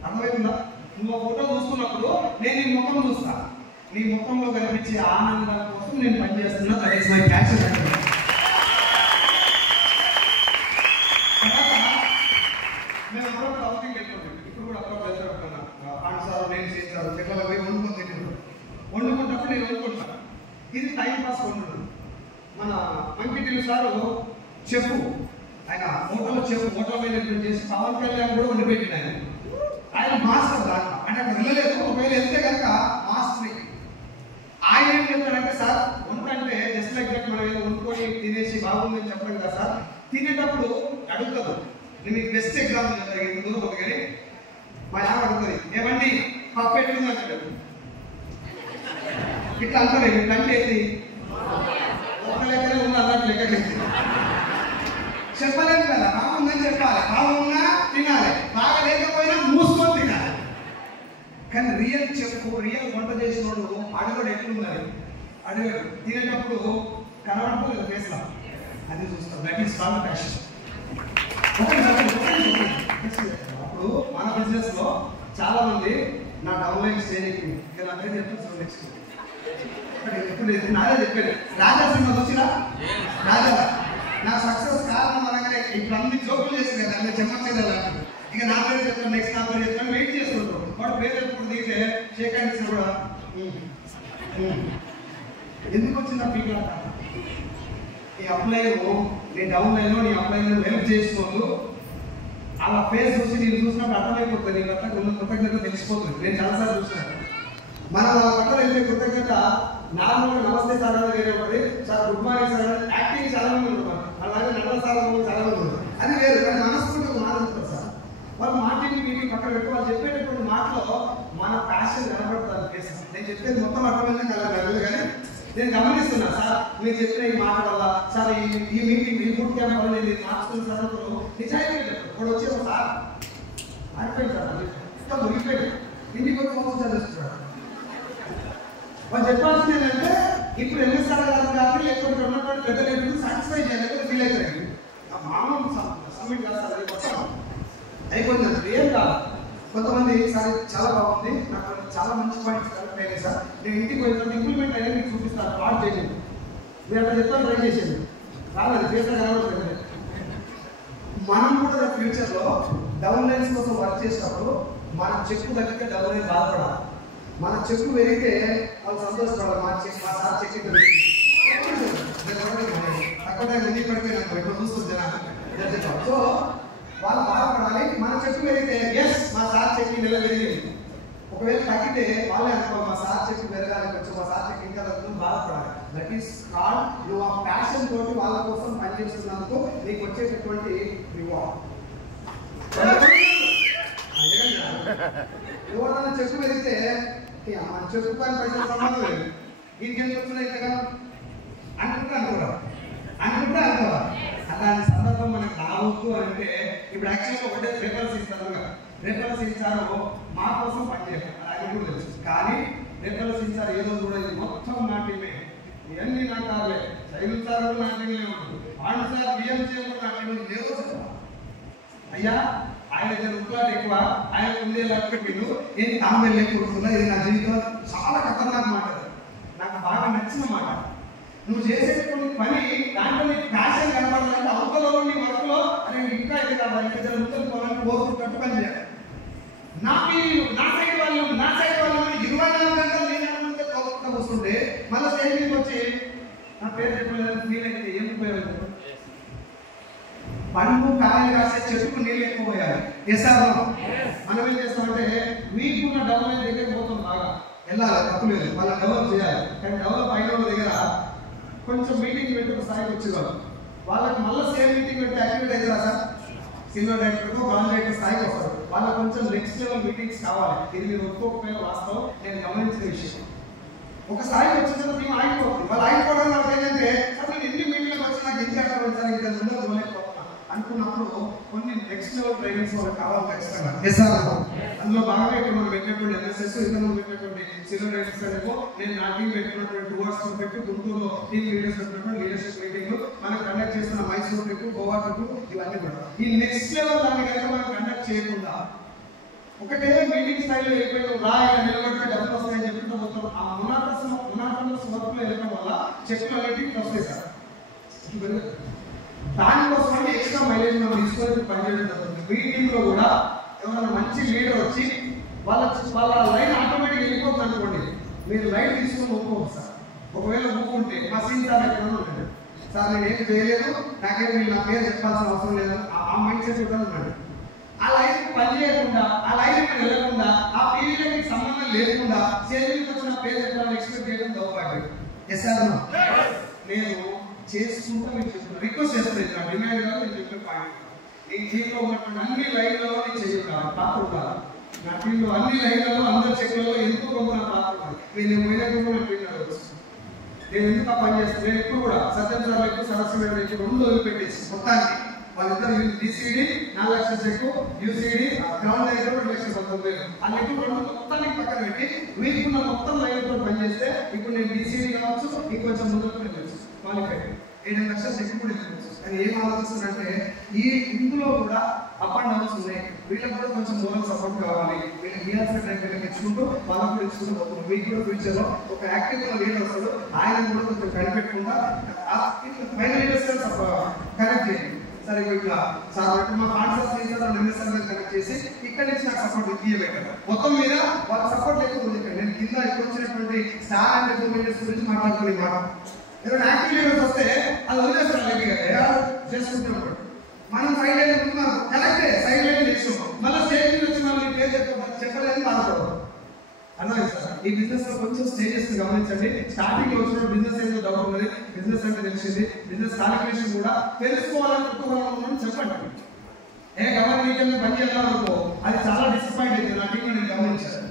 అర్థమవుతుందా? నువ్వు ఫోటో చూస్తున్నప్పుడు నేను నీ ముఖం చూస్తా. నీ ముఖంలో కనిపించే ఆనందం కోసం నేను పనిచేస్తున్నా. దట్ ఈస్ మై ప్యాషన్ అంటే. మేము అప్పుడప్పుడు అవుటింగ్ వెళ్తుంటాం. ఇప్పుడు కూడా అప్పుడప్పుడు వెళ్తాను. ఆడసారు నేను చేస్తారు చెట్లలో పోయి వండుకొని తింటున్నాను. వండుకుంటప్పుడు నేను వండుకుంటాను. ఇది టైం పాస్ వండుతున్నాను. మన వెంకటేశ్వర సారు చెప్పు, ఆయన హోటల్లో చెప్పు హోటల్ మేనేజ్మెంట్ చేసి పవన్ కళ్యాణ్ కూడా వండిపెట్టిన ఆయన మాస్టర్ దాంట్లో. అంటే అక్కడ వెళ్ళలేదు, ఒకవేళ వెళ్తే కనుక మాస్టర్. ఆయన ఏం చెప్తాడంటే, సార్ వంట అంటే జస్ట్ లైక్ దట్ మనం ఏదో వండుకొని తినేసి బాగుందని చెప్పడం కదా సార్. తినేటప్పుడు అడుగుతాడు. నేను మీకు బెస్ట్ ఎగ్జాంపుల్ చెప్తాను. ఇంత దూరం ఉంది కానీ మా యావ అడుగుతుంది, ఏమండి పప్పు ఎట్లుంది అంటాడు. ఇట్లా అంటారు, ఇట్లంటే ఏంటి ఒక లెక్కనే ఉంది అలాంటి లెక్కలేదు. చెప్పలేదు కదా, బాగుందని చెప్పాలి. బాగున్నా తినాలి, బాగా లేకపోయినా మూసుకొని తినాలి. కానీ రియల్ చెప్పు, రియల్ వంట చేసినోడు అడుగుడు ఎట్లుందని అడిగాడు. తినేటప్పుడు కనబడుతుంది ఫేస్లో, అది చూస్తాం. That is called passion. అప్పుడు మన బిజినెస్ లో చాలా మంది నా డౌన్లైన్ స్టేజ్కి నాకైతే చెప్తాను. నెక్స్ట్ ఎప్పుడు నాదే చెప్పాడు, రాజా సినిమా చూసినా రాజా నా సక్సెస్ కారణం అనగానే ఇప్పుడు అన్ని జోకులు చేసి కదా అన్ని చెమ్మచ్చేది. ఇక నా పేరు చెప్తాను, నెక్స్ట్ నా పేరు చెప్తాను, వెయిట్ చేస్తుంటారు. వాడు పేరు ఎప్పుడు దిగితే షేక్ హ్యాండ్స్ కూడా ఎందుకు వచ్చిందా పీపుల్ అంట. ఈ అప్లైన్ నీ డౌన్ లైన్లో నీ అప్లైన్ హెల్ప్ చేసుకోదు. అలా ఫేస్ చూసి నేను చూసినప్పుడు అర్థమైపోతుంది, నీ పట్ల ఉన్న కృతజ్ఞత తెలిసిపోతుంది. నేను చాలాసార్లు చూసాను. మనం వాళ్ళ పట్ల వెళ్ళే కృతజ్ఞత నార్మల్గా నమస్తే సార్ అని వేరే ఉంటుంది, సార్ గుడ్ మార్నింగ్ సార్ అని యాక్టింగ్ చాలా మంది ఉంటారు, అలాగే నడవ చాలా మంది ఉంటారు. అది వేరు. కానీ మనస్ఫూర్తి ఒక మాట ఉంటుంది సార్. వాళ్ళు మాట్లాడి మీటింగ్ పక్కన పెట్టి వాళ్ళు చెప్పేటటువంటి మాటలో మన ప్యాషన్ కనబడుతుంది ఫేస్. నేను చెప్పేది మొత్తం అర్థమైందా కలగలేదు, కానీ నేను గమనిస్తున్నా సార్ మీరు చెప్పిన ఈ మాట వల్ల సార్ ఈ మీటింగ్ ఈ బూట్ క్యాంప్ వల్ల నేను మార్చుకున్న సందర్భంలో నిజాయితీ చెప్పారు. ఇప్పుడు వచ్చే సార్ అయిపోయింది సార్ ముగిపోయింది, ఇంటికి వచ్చి మోసం చదివిస్తున్నాడు. వాళ్ళు చెప్పాల్సింది ఏంటంటే ఇప్పుడు ఎంఎస్ఆర్ గారు కానీ లేకపోతే ఉన్నటువంటి పెద్ద లీడర్లు సాటిస్ఫై చేయలేకపోతే ఫీల్ అవుతారు. మామూలు సబ్మిట్ కాదు సార్, అది మొత్తం అయిపోయింది. ఏం కాదు. కొంతమంది సార్ చాలా బాగుంది, నాకు చాలా మంచి పాయింట్స్ కరెక్ట్ అయినాయి సార్, నేను ఇంటికి పోయిన ఇంప్లిమెంట్ అయ్యాక మీకు చూపిస్తాను, పాటు చేయండి. మీరు అట్లా చెప్తాను, ట్రై చేసేది రాలేదు చేస్తే కనబడుతుంది. మనం కూడా ఫ్యూచర్లో డౌన్ లైన్స్ కోసం వర్క్ చేసినప్పుడు మన చెక్కు తగ్గితే డౌన్ లైన్ బాధపడాలి. మన చెక్కు పెరిగితే వాళ్ళు సంతోషపడాలి. మా సార్ చెక్ తక్కువ ముందు పడిపోయినాను ఎప్పుడు చూస్తుంది జనాలు. సో వాళ్ళు బాధపడాలి. మన చెక్కు పెరిగితే ఎస్ మా సార్ చెక్కి నెల పెరిగింది. ఒకవేళ తగ్గితే వాళ్ళే అనుకోవాలి మా సార్ చెక్కు పెరగాలి, కొంచెం మా సార్ చెక్కి ఇంకా తగ్గుతుంది, బాధపడాలి. దట్ ఈస్ కాల్డ్ నువ్వు ఆ ప్యాషన్ తోటి వాళ్ళ కోసం పనిచేస్తున్నందుకు నీకు వచ్చేటటువంటి రివార్డ్. ఎవరైనా చెక్కు పెరిగితే మన చెక్కు కానీ పైసలు సంబంధం లేదు, ఇంకెందుకు వస్తున్నాయి ఇంతగా అనుకుంటే అనుకోవాలి. అలాంటి సందర్భం మనకు రావద్దు అంటే ఇప్పుడు యాక్చువల్గా ఒకటే రిఫరెన్స్ ఇస్తారు. రిఫరెన్స్ ఇచ్చారు మా కోసం పనిచేయాలి, అది కూడా తెలుసు. కానీ రేపటి సార్ ఏ రోజు కూడా ఇది మొత్తం నా టీమే, ఇవన్నీ నా కార్లే, శైలు సార్ కూడా నా టీంలే ఉంటుంది, ఆండ్ సార్ బిఎంసీ కూడా నా టీంలో లేవో చెప్తా. అయ్యా ఆయన దగ్గర ఉట్లాట ఎక్కువ, ఆయన ఉండే లెక్కలు నేను తాము లేకుండా, ఇది నా జీవితంలో చాలా ఖతర్నాక్ మాట, నాకు బాగా నచ్చిన మాట. నువ్వు చేసేటువంటి పని దాంట్లో నీకు ప్యాషన్ కనపడాలంటే అవతలలో నీ వర్క్లో అనే ఇంకా ఇది కావాలి, ఇంకా ముందుకు పోవాలని కోరుకుంటూ పని చేయాలి. నా సైడ్ వాళ్ళు 24 గంటలు నేను కోరుకుంటూ వస్తుంటే మళ్ళీ స్టేజ్ మీదకి వచ్చి నా పేరు చెప్పలేదని ఫీల్ అయితే ఏం ఉపయోగం? పండు కాయలు కాసే చెట్టుకు నీళ్ళు ఎక్కువ పోయాలి. మనం ఏం చేస్తామంటే మీకున్న డెవలప్ దగ్గర పోతాం, బాగా వెళ్ళాలి, తప్పు లేదు, వాళ్ళని డెవలప్ చేయాలి. కానీ డెవలప్ అయిన వాళ్ళ దగ్గర కొంచెం మీటింగ్ పెట్టి ఒక స్థాయికి వచ్చేవాళ్ళు, వాళ్ళకి మళ్ళీ సేమ్ మీటింగ్ పెట్టి యాక్టివేట్ అవుతారా సార్? సినిమా డైరెక్టర్కు గ్రౌండ్ డైరెక్టర్ స్థాయికి వస్తారు, వాళ్ళకి కొంచెం నెక్స్ట్ లెవెల్ మీటింగ్స్ కావాలి. ఇది మీరు ఒప్పుకోకపోయిన వాస్తవం, నేను గమనించిన విషయం. ఒక స్థాయికి వచ్చిన మేము ఆగిపోతుంది, వాళ్ళు ఆగిపోవడం వల్ల ఏంటంటే అసలు నేను ఎన్ని మీటింగ్లకు వచ్చి నాకు ఇంకా అనుకున్నప్పుడు కొన్ని నెక్స్ట్ లెవెల్ ట్రైనింగ్స్ వాళ్ళకి కావాలి ఖచ్చితంగా. అందులో భాగంగా ఇక్కడ మనం పెట్టినటువంటి ఎన్ఎస్ఎస్, ఇక్కడ పెట్టినటువంటి సినిమా డైరెక్టర్స్, నేను నా టీం పెట్టినటువంటి 2 అవర్స్ పెట్టి గుంటూరులో టీమ్ లీడర్స్ పెట్టినటువంటి లీడర్షిప్ మీటింగ్, మనం కండక్ట్ చేస్తున్న మైసూర్ ట్రిప్, గోవా ట్రిప్, ఇవన్నీ కూడా ఈ నెక్స్ట్ లెవెల్ దాన్ని కనుక మనం కండక్ట్ చేయకుండా ఒకటే మీటింగ్ స్థాయిలో వెళ్ళిపోయి రాయగా నిలబడితే డబ్బులు వస్తాయని చెప్పుకుంటూ పోతాం. ఆ మునాటస్ వర్క్లో వెళ్ళడం వల్ల చెట్లు అనేవి వస్తాయి సార్. దానికోసం ఎక్స్ట్రా మైలేజ్ మనం తీసుకొని పనిచేయడం జరుగుతుంది. మీటింగ్లో కూడా ఎవరైనా మంచి లీడర్ వచ్చి వాళ్ళ లైన్ ఆటోమేటిక్ వెళ్ళిపోతుంది అనుకోండి, మీరు లైన్ తీసుకొని ఒప్పుకోవచ్చు సార్. ఒకవేళ ఒప్పుకుంటే మా సీన్ సార్ ఎక్కడ ఉంటాడు, సార్ నేను ఏం చేయలేదు, నాకేం మీరు నా పేరు చెప్పాల్సిన అవసరం లేదు, ఆ మైండ్ సెట్ కూడా ఉన్నాడు. ఆ లైన్ పని చేయకుండా, ఆ లైన్ వెళ్ళకుండా, ఆ పీరియడ్కి సంబంధం లేకుండా సేవింగ్ వచ్చిన పేరు చెప్పాలని ఎక్స్పెక్ట్ చేయడం దౌర్భాగ్యం. నేను చేసుకుంటూ మీకు చెప్తున్నా, రిక్వెస్ట్ చేస్తుంది, నా డిమాండ్ కాదు, నేను చెప్పిన పాయింట్. నీ టీంలో ఉన్నటువంటి అన్ని లైన్లలో నేను చేయగలను, పాత్ర ఉండాలి. నా టీంలో అన్ని లైన్లలో అందరి చెక్లలో ఎందుకు కొంత పాత్ర ఉండాలి. నేను పోయినప్పుడు కూడా టీం అడగచ్చు, నేను ఎందుకు పని చేస్తాను. నేను ఇప్పుడు కూడా సత్యం సార్ ఎక్కువ సరస్సు మీద 2 వదిలిపెట్టేసి మొత్తానికి వాళ్ళిద్దరు DCD 4 లక్షల చెక్కు, UCD గ్రౌండ్ దగ్గర 2,19,000 ఆ లెక్క 2 మొత్తానికి పక్కన పెట్టి వీటికున్న మొత్తం లైన్తో పనిచేస్తే ఇప్పుడు నేను DCD కావచ్చు, ఇంకొంచెం ముందుకు వెళ్ళచ్చు, క్వాలిఫై 7 లక్షల చెక్కు కూడా వెళ్ళచ్చు. కానీ ఏం ఆలోచిస్తున్నారంటే ఇందులో కూడా అప్ అండ్ డౌన్స్ ఉన్నాయి, వీళ్ళకి కూడా కొంచెం మోరల్ సపోర్ట్ కావాలి, వీళ్ళకి ఇవ్వాల్సిన టైం వీళ్ళకి ఇచ్చుకుంటూ వాళ్ళకు కూడా ఇచ్చుకుంటూ పోతుంది. మీకు కూడా ఫ్యూచర్లో ఒక యాక్టివ్ లీడర్ వస్తాడు, ఆయన కూడా కొంచెం కనిపెట్టకుండా ఫైనల్ లీడర్స్ కనెక్ట్ చేయండి. సరే ఇట్లా సార్ మా కాన్సెప్ట్ కనెక్ట్ చేసి ఇక్కడ నుంచి నాకు సపోర్ట్ ఇవ్వబెట్టారు. మొత్తం మీద వాళ్ళ సపోర్ట్ లేకపోతే నేను కింద ఇప్పుడు వచ్చినటువంటి స్టార్ అండ్ డెవలప్మెంట్స్ గురించి మాట్లాడుకునే మాట. ఏదైనా యాక్టివ్ లీడర్స్ వస్తే అది వదిలేస్తారు, లైట్గా చేసుకుంటున్నాడు. మనం సైడ్ లైన్ కరెక్టే, సైడ్ లైన్ చేస్తున్నాం, మళ్ళీ స్టేజ్ మీద వచ్చి మళ్ళీ పేరు చెప్పలేదని బాధపడదు. అర్థమైంది సార్? ఈ బిజినెస్ లో కొంచెం స్టేజెస్ గమనించండి. స్టార్టింగ్ లో వచ్చిన బిజినెస్ ఏదో డౌట్ ఉన్నది, బిజినెస్ అంటే తెలిసింది, బిజినెస్ క్యాలిక్యులేషన్ కూడా తెలుసుకోవాలనుకోవాలని చెప్పండి. గవర్నమెంట్ నీకేమో పని చేయాలనుకో, అది చాలా డిసప్పాయింట్ అయింది నా టీంలో నేను గమనించాను.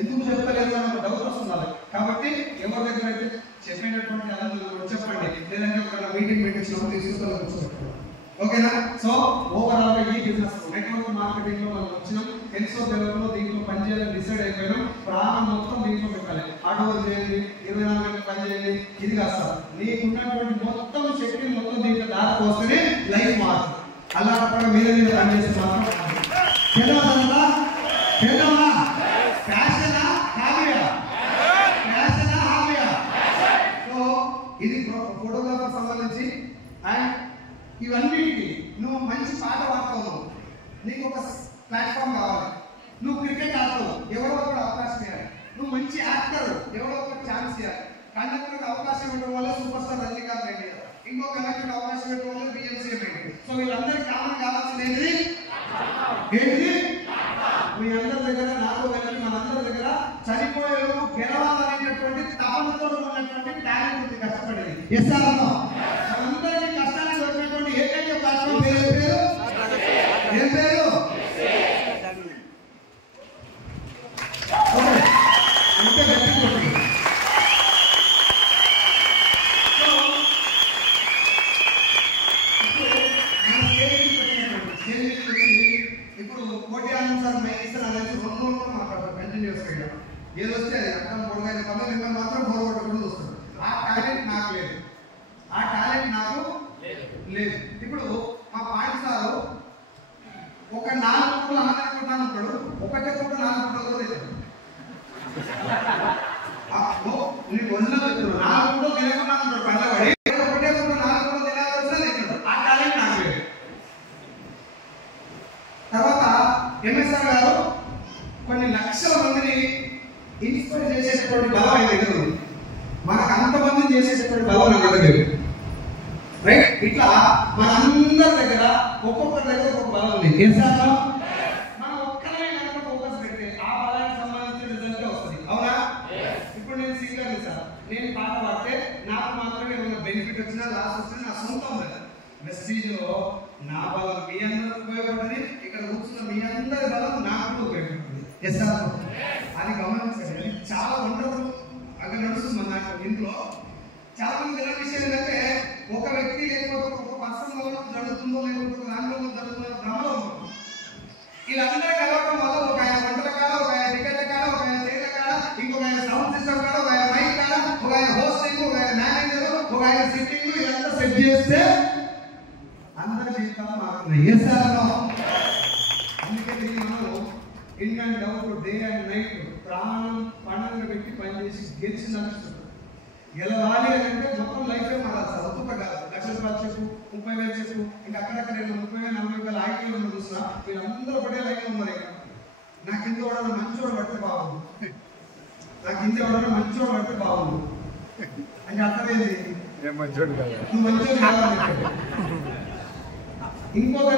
ఎందుకు చెప్తలేదు అన్న డౌట్ వస్తుంది. కాబట్టి ఎవరి దగ్గర అయితే చెప్పేటటువంటి అలా చెప్పండి, లేదంటే ఒక మీటింగ్ పెట్టించినప్పుడు తీసుకుంటాను. ఓకేనా? సో ఓవరాల్ గా ఈ బిజినెస్ నెట్వర్క్ మార్కెటింగ్ లో మనం వచ్చినాం, తెలుసో తెలుగులో దీంట్లో పనిచేయాలని డిసైడ్ అయిపోయినాం. ప్రాణం మొత్తం దీంట్లో పెట్టాలి, ఆటోలు చేయండి, 24 గంటలు పని చేయండి. ఇది కాదు సార్, నీకున్నటువంటి మొత్తం శక్తి మొత్తం దీంట్లో దారికి వస్తేనే లైఫ్ మారుతుంది. అలా మీరే మీద పనిచేసి మాత్రం ఇది ఫోటోగ్రాఫర్ సంబంధించి. అండ్ ఇవన్నిటికీ నువ్వు మంచి పాట పాడతావు, నీకు ఒక ప్లాట్ఫామ్ కావాలి. నువ్వు క్రికెట్ ఆడతావు, ఎవరో ఒకరు అవకాశం ఇవ్వాలి. నువ్వు మంచి యాక్టర్, ఎవరో ఒకరు ఛాన్స్ ఇవ్వాలి. కండక్టర్కి అవకాశం ఇవ్వడం వల్ల సూపర్ స్టార్ రజనీకాంత్ అయింది, ఇంకో కండక్టర్కి అవకాశం ఇవ్వడం వల్ల BMC అయింది. సో వీళ్ళందరికీ కామన్ కావాల్సింది ఏంటిది? మీ అందరి దగ్గర, నాతో కలిసి మనందరి దగ్గర చనిపోయేలో గెలవాలనేటటువంటి తపనతో ఉన్నటువంటి టాలెంట్ ఉంది, కష్టపడేది. అందరికీ కష్టాన్ని దొరికినటువంటి ఏకైక ప్లాట్ఫామ్ ఏం పేరు? ఇప్పుడు కోటి ఆనంద్ సార్ మైక్ ఇస్తారు అనేది 2 రోజులు చేసేటువంటి బలం నా దగ్గర రైట్. ఇట్లా మనందరి దగ్గర ఒక్కొక్కరి దగ్గర ఒక్కొక్క బలం ఉంది. మనం ఒక్కనే కనుక ఫోకస్ పెడితే ఆ బలానికి సంబంధించిన రిజల్ట్ వస్తుంది. అవునా? ఇప్పుడు నేను సింగర్ సార్, నేను పాట పాడితే నాకు మాత్రమే ఏమైనా బెనిఫిట్ వచ్చినా లాస్ వచ్చినా నా సొంతం కదా. మెసేజ్ లో నా బలం మీ అందరికి ఉపయోగపడుతుంది, ఇక్కడ కూర్చున్న మీ అందరి బలం నాకు ఉపయోగపడుతుంది. అది గమనించండి. చాలా వండర్ఫుల్ అక్కడ నడుస్తుంది మన ఇంట్లో. చాలా మంది తెలియని విషయం ఏంటంటే ఒక వ్యక్తి లేకపోతే ఒక పర్సన్ జరుగుతుందో లేకపోతే ఒక దాంట్లో జరుగుతుందో భ్రమలో ఉంటుంది. వీళ్ళందరూ కలవడం వల్ల ఒక ఆయన వంటల కాడ, ఒక ఆయన టికెట్ల కాడ, ఒక ఆయన చైర్ల కాడ, ఇంకొక ఆయన సౌండ్ సిస్టమ్ కాడ, ఒక ఆయన మైక్ కాడ, ఒక ఆయన హోస్టింగ్, ఒక ఆయన మేనేజర్, ఒక ఆయన సిట్టింగ్, ఇదంతా సెట్ చేస్తే అందరి జీవితాలు మారుతున్నాయి. అందుకే మనం in and out day and night ప్రాణం పండుగ పెట్టి పనిచేసి గెలిచిన గెలవాలి అని అంటే మొత్తం లైఫ్ మారాలి సార్. ఒక్కొక్క కాదు, లక్షల రూపాయలు చెప్పు, 30,000 చెప్పు, ఇంకా అక్కడక్కడ 30,000 40,000 ఆయిల్ ఉన్న చూసినా వీళ్ళందరూ ఒకటే లైఫ్ ఉన్నారు. ఇక్కడ నా కింద ఎవడన్నా మంచోడు పడితే బాగుంది, నా కింద ఎవడన్నా మంచోడు పడితే బాగుంది అంటే అర్థమైంది నువ్వు మంచోడు కావాలి. ఇంకొక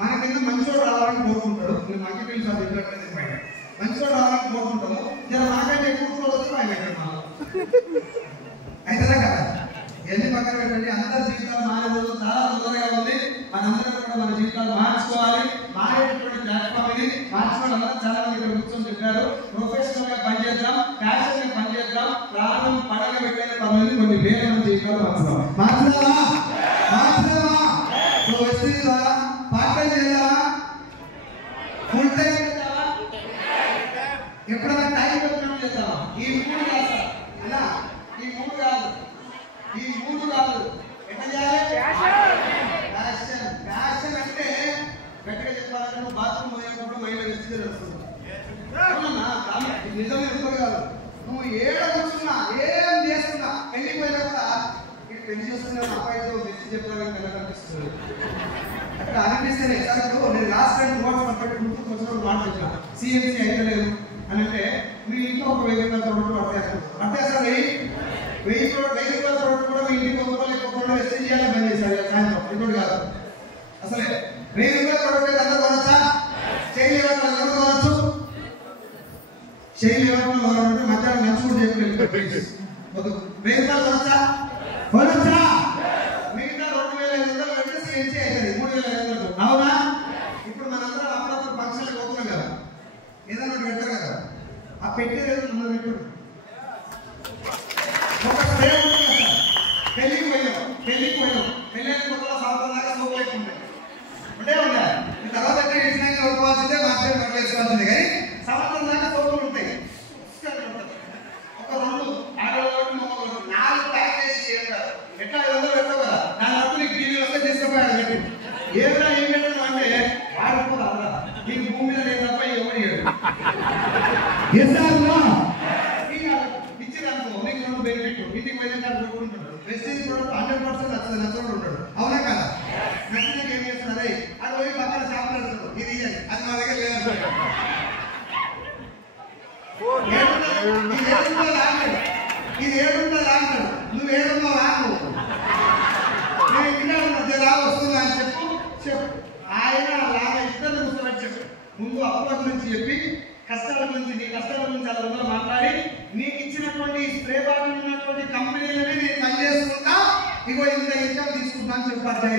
మన కింద మంచోడు రావాలని కోరుకుంటాడు. నేను మంచి పిల్లలు మంచోడు రావాలని కోరుకుంటాము. ఇలా నాకంటే ఎక్కువ వస్తే అయితే కదా ఎన్ని పక్కన పెట్టండి. అందరి జీవితాలు మారేది చాలా తొందరగా ఉంది. మనందరం కూడా మన జీవితాలు మార్చుకోవాలి. మారేటటువంటి ప్లాట్ఫామ్ ఇది. మార్చుకోవడం వల్ల చాలా మంది ఇక్కడ కూర్చొని చెప్పారు. ప్రొఫెషనల్ గా పనిచేద్దాం, ప్యాషన్ గా పనిచేద్దాం, ప్రాణం పడగ పెట్టే పనులు కొన్ని వేల మంది జీవితాలు మార్చుదామా? పార్ట్ టైం చేద్దామా? ఫుల్ టైం చేద్దామా? ఎప్పుడైనా టైం పెట్టినట్టు చేద్దామా? ఈ మూడు కాదు సార్ అన్నా, ఈ మూడు కాదు ఎట్లా చేయాలి? ప్యాషన్ అంటే గట్టిగా చెప్పాలంటే నువ్వు బాత్రూమ్ పోయేటప్పుడు మహిళ వ్యక్తిగా తెలుస్తుంది. నిజమే ఉంటుంది కాదు. నువ్వు ఏడ కూర్చున్నా ఏం చేస్తున్నా పెళ్లిపోయినా కూడా ఇక్కడ పెళ్లి చేసుకున్న అబ్బాయితో వ్యక్తి చెప్పడానికి ఎలా కనిపిస్తుంది అక్కడ అనిపిస్తేనే. నేను లాస్ట్ టైం నోట్స్ పక్కన గుర్తుకు వచ్చినప్పుడు మాట చెప్పిన సిఎంసీ అయితలేదు అని అంటే మీ ఇంట్లో ఒక 1000 రూపాయల తోడు పట్టేస్తారు. 1000 రూపాయల తోడు కూడా మీ ఇంటికి 1 రూపాయలు ఎక్కువ కూడా ఎస్టీ చేయాలని పని చేశారు సాయంత్రం. ఇంకోటి కాదు అసలే 1000 రూపాయల తోడు అందరూ కొనొచ్చా? చేయలేవాళ్ళు అందరూ కొనొచ్చు. చేయలేవాళ్ళు మధ్యాహ్నం లంచ్ కూడా చెప్పలేదు. 1000 రూపాయలు కొనొచ్చా? మిగతా 2,500 పెడితే సిఎంసీ అవుతుంది 3,500. అవునా? ఇప్పుడు మనందరం అప్పుడప్పుడు ఫంక్షన్లకు పోతున్నాం కదా, ఏదైనా పెట్టారు కదా, ఆ పెట్టేది మనం పెట్టారు. ఒక పెళ్లికి పోయాం పెళ్ళైన కొత్తలో సంవత్సరం దాకా సోకలేకుంటాయి ఉంటే ఉండాలి. తర్వాత ఎక్కడ వేసినాక ఒప్పుకోవాల్సిందే, మాత్రమే బట్టలు వేసుకోవాల్సిందే. కానీ సంవత్సరం దాకా సోకులు ఉంటాయి. ఒక 2 ఆడవాళ్ళు 4 ప్యాక్ చేసి చేయాలి. ఎట్లా 500 పెట్టావు కదా, నా అప్పుడు నీకు టీవీ వస్తే తీసుకుపోయాడు పెట్టి ఏమైనా ఏం పెట్టాను అంటే వాడిపోదు. అలా నీకు భూమి మీద నేను తప్ప ఎవరు ఇచ్చిరనుకో నీకు 2 బెనిఫిట్. ఇంటికి వెళ్ళిన కాదు కొట్టుకుంటాడు. వెస్టేజ్ ప్రోడక్ట్ 100% నచ్చడు ఉంటాడు. అవునా కదా? నచ్చినాక ఏం చేస్తున్నారు? అదే అది పోయి పక్కన షాపులు అంటారు, ఇది ఇయ్యండి, అది మా దగ్గర లేదు. ఇది ఏడుంటుంది అంటాడు. నువ్వు ఏడున్నా రాను, నేను ఇక్కడ మధ్య రా వస్తున్నా అని చెప్పు. ఆయన లాగా ఇద్దరు కూర్చోబెట్టి చెప్పు. ముందు అప్పుల గురించి చెప్పి కష్టాల గురించి, నీ కష్టాల గురించి అలా ఉందో మాట్లాడి నీకు ఇచ్చినటువంటి స్ప్రే బాటిల్ ఉన్నటువంటి కంపెనీలని నేను పనిచేసుకుంటా, ఇగో ఇంత ఇన్కమ్ తీసుకుంటా అని చెప్పారు.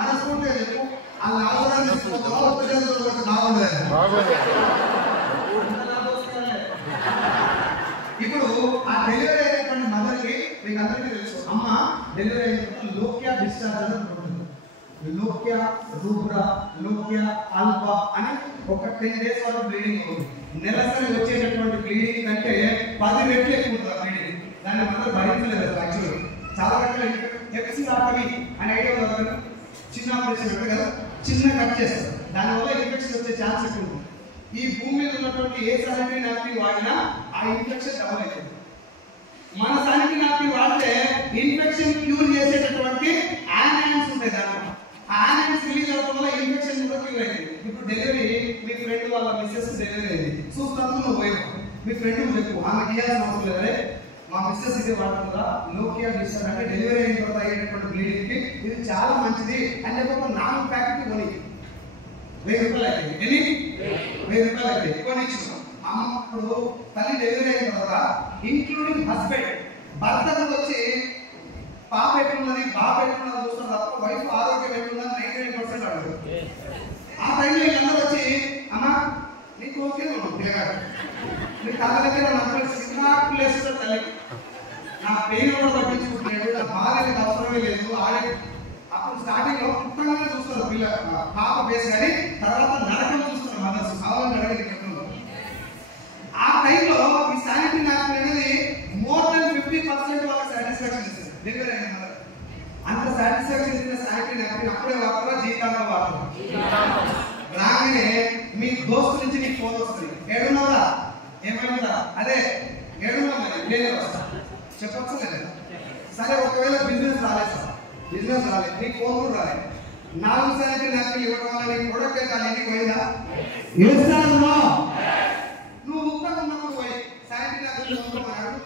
అనసుకుంటే చెప్పు అలా ఆలోచన ఇప్పుడు ఆ డెలివరీ అయినటువంటి మదర్కి మీకు అందరికీ తెలుసు, అమ్మ డెలివరీ అయినప్పుడు లోక్యా డిశ్చార్జ్ అని ఉంటుంది. లోక్యా, రూబ్రా, లోక్యా, ఆల్ఫా అని ఒక 10 days వరకు బ్లీడింగ్ ఉంటుంది. నెలసరి వచ్చేటటువంటి బ్లీడింగ్ కంటే 10 రెట్లు ఎక్కువ ఉంటుంది ఆ బ్లీడింగ్. దాన్ని మదర్ భరించలేదు. యాక్చువల్గా చాలా రకాల ఎపిసిలాటమీ అని ఐడియా ఉంది. చిన్న ఆపరేషన్ అంటే కదా, చిన్న కట్ చేస్తారు, దానివల్ల ఇన్ఫెక్షన్ వచ్చే ఛాన్స్ ఎక్కువ ఉంటుంది. ఈ భూమి మీద ఉన్నటువంటి ఏ సానిటరీ నాప్కిన్ వాడినా ఆ ఇన్ఫెక్షన్ డబల్ అవుతుంది. మన శానిటరీ నాప్కిన్ వాడితే ఇన్ఫెక్షన్ క్యూర్ చేసేటటువంటి యానాన్స్ ఉంటాయి దాంట్లో. ఆ యానాన్స్ రిలీజ్ అవడం వల్ల ఇన్ఫెక్షన్ కూడా క్యూర్ అయింది. ఇప్పుడు డెలివరీ మీ ఫ్రెండ్ వాళ్ళ మిస్సెస్ డెలివరీ అయింది, చూస్తాను నువ్వు పోయి మీ ఫ్రెండ్ చెప్పు, ఆమెకి ఇవ్వాల్సిన అవసరం లేదే, మా మిస్సెస్ ఇది వాడుతుందా లోకియా డిస్టర్ అంటే డెలివరీ అయిన తర్వాత అయ్యేటటువంటి బ్లీడింగ్ కి ఇది చాలా మంచిది అని చెప్పి ఒక 4 ప్యాకెట్లు కొని 1000 రూపాయలు అయితే ఎన్ని 1000 రూపాయలు అయితే కొని ఇచ్చినాం. అప్పుడు తల్లి డెలివరీ అయిన తర్వాత ఇంక్లూడింగ్ హస్బెండ్ భర్త వచ్చి పాప ఎట్లున్నది బాబు ఎట్లున్నది చూస్తారు తప్ప వైఫ్ ఆరోగ్యం ఎట్లున్నది 99% అడుగుతారు. ఆ టైంలో వీళ్ళందరూ వచ్చి అమ్మా నీకు ఓకే పిల్లగాడు నీ తల దగ్గర నాకు లేదు తల్లి, నా పెయిన్ కూడా పట్టించుకుంటున్నాడు, నా బాధ అనేది అవసరమే లేదు ఆడే. అప్పుడు స్టార్టింగ్ లో పుట్టగానే చూస్తారు పిల్ల పాప బేస్ కానీ తర్వాత నరకం చూస్తున్నారు మదర్స్ కావాలని అడగలేదు. ఆ టైంలో ఈ శానిటరీ నాప్కిన్ అనేది మోర్ దెన్ 50% వాళ్ళకి సాటిస్ఫాక్షన్ ఇస్తుంది డెలివరీ అయిన మదర్. అంత సాటిస్ఫాక్షన్ ఇచ్చిన శానిటరీ నాప్కిన్ అప్పుడే వాడతారా జీవితంలో వాడతారు. రాగానే మీ దోస్తు నుంచి నీకు ఫోన్ వస్తుంది, ఏడున్నావురా ఏమైనా అదే ఏడున్నావు మరి లేదు వస్తా చెప్పచ్చు లేదా. సరే ఒకవేళ బిజినెస్ రాలేదు సార్, బిజినెస్ రాలేదు, నీకు ఫోన్ కూడా రాలేదు, 4 శానిటరీ నాప్కిన్ ఇవ్వడం వల్ల నీకు ప్రొడక్ట్ అయితే ఇంటికి పోయిందా నువ్వు ఉత్తగా ఉన్నప్పుడు పోయి శానిటరీ నాప్కిన్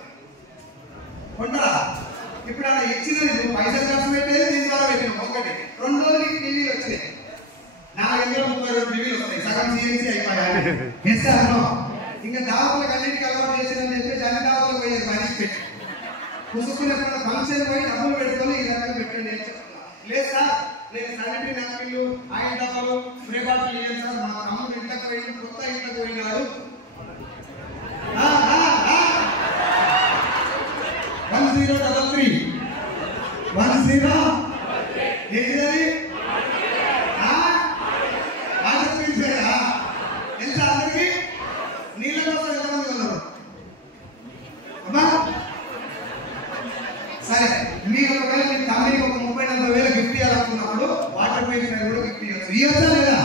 కొంటారా. ఇప్పుడు అలా ఇచ్చినది నువ్వు పైసలు ఖర్చు పెట్టేది దీని ద్వారా పెట్టినావు ఒకటి. రెండోది నీకు టీవీలు వచ్చినాయి, 432 టీవీలు వస్తాయి, సగం సిఎన్సీ అయిపోయాయి. ఇంకా దాదాపులకు అన్నింటికి అలవాటు చేసిందని చెప్పి అన్ని దాదాపులకు పోయేది మనీ పెట్టి పుసుకున్నప్పుడు ఫంక్షన్ పోయి డబ్బులు పెట్టుకొని ఈ రకంగా పెట్టండి అని చెప్తున్నా. లేదు సార్ నేను శానిటరీ నాప్కిన్లు ఆయిల్ డబ్బాలు స్ప్రే బాటిల్ ఇవ్వండి సార్, మా తమ్ముడు ఇంట్లోకి పోయి కొత్త ఇంట్లోకి పోయినాడు 1033 ఏంటిది ఎంత అందరికి నీళ్ళ కోసం ఎంతమంది ఉన్నారు అమ్మా. సరే మీరు ఒకవేళ మీ తమ్మికి ఒక 30,000 గిఫ్ట్ ఇవ్వాలనుకున్నప్పుడు వాటర్ ప్యూరిఫైయర్ కూడా గిఫ్ట్ ఇవ్వచ్చు. ఇవ్వచ్చా లేదా?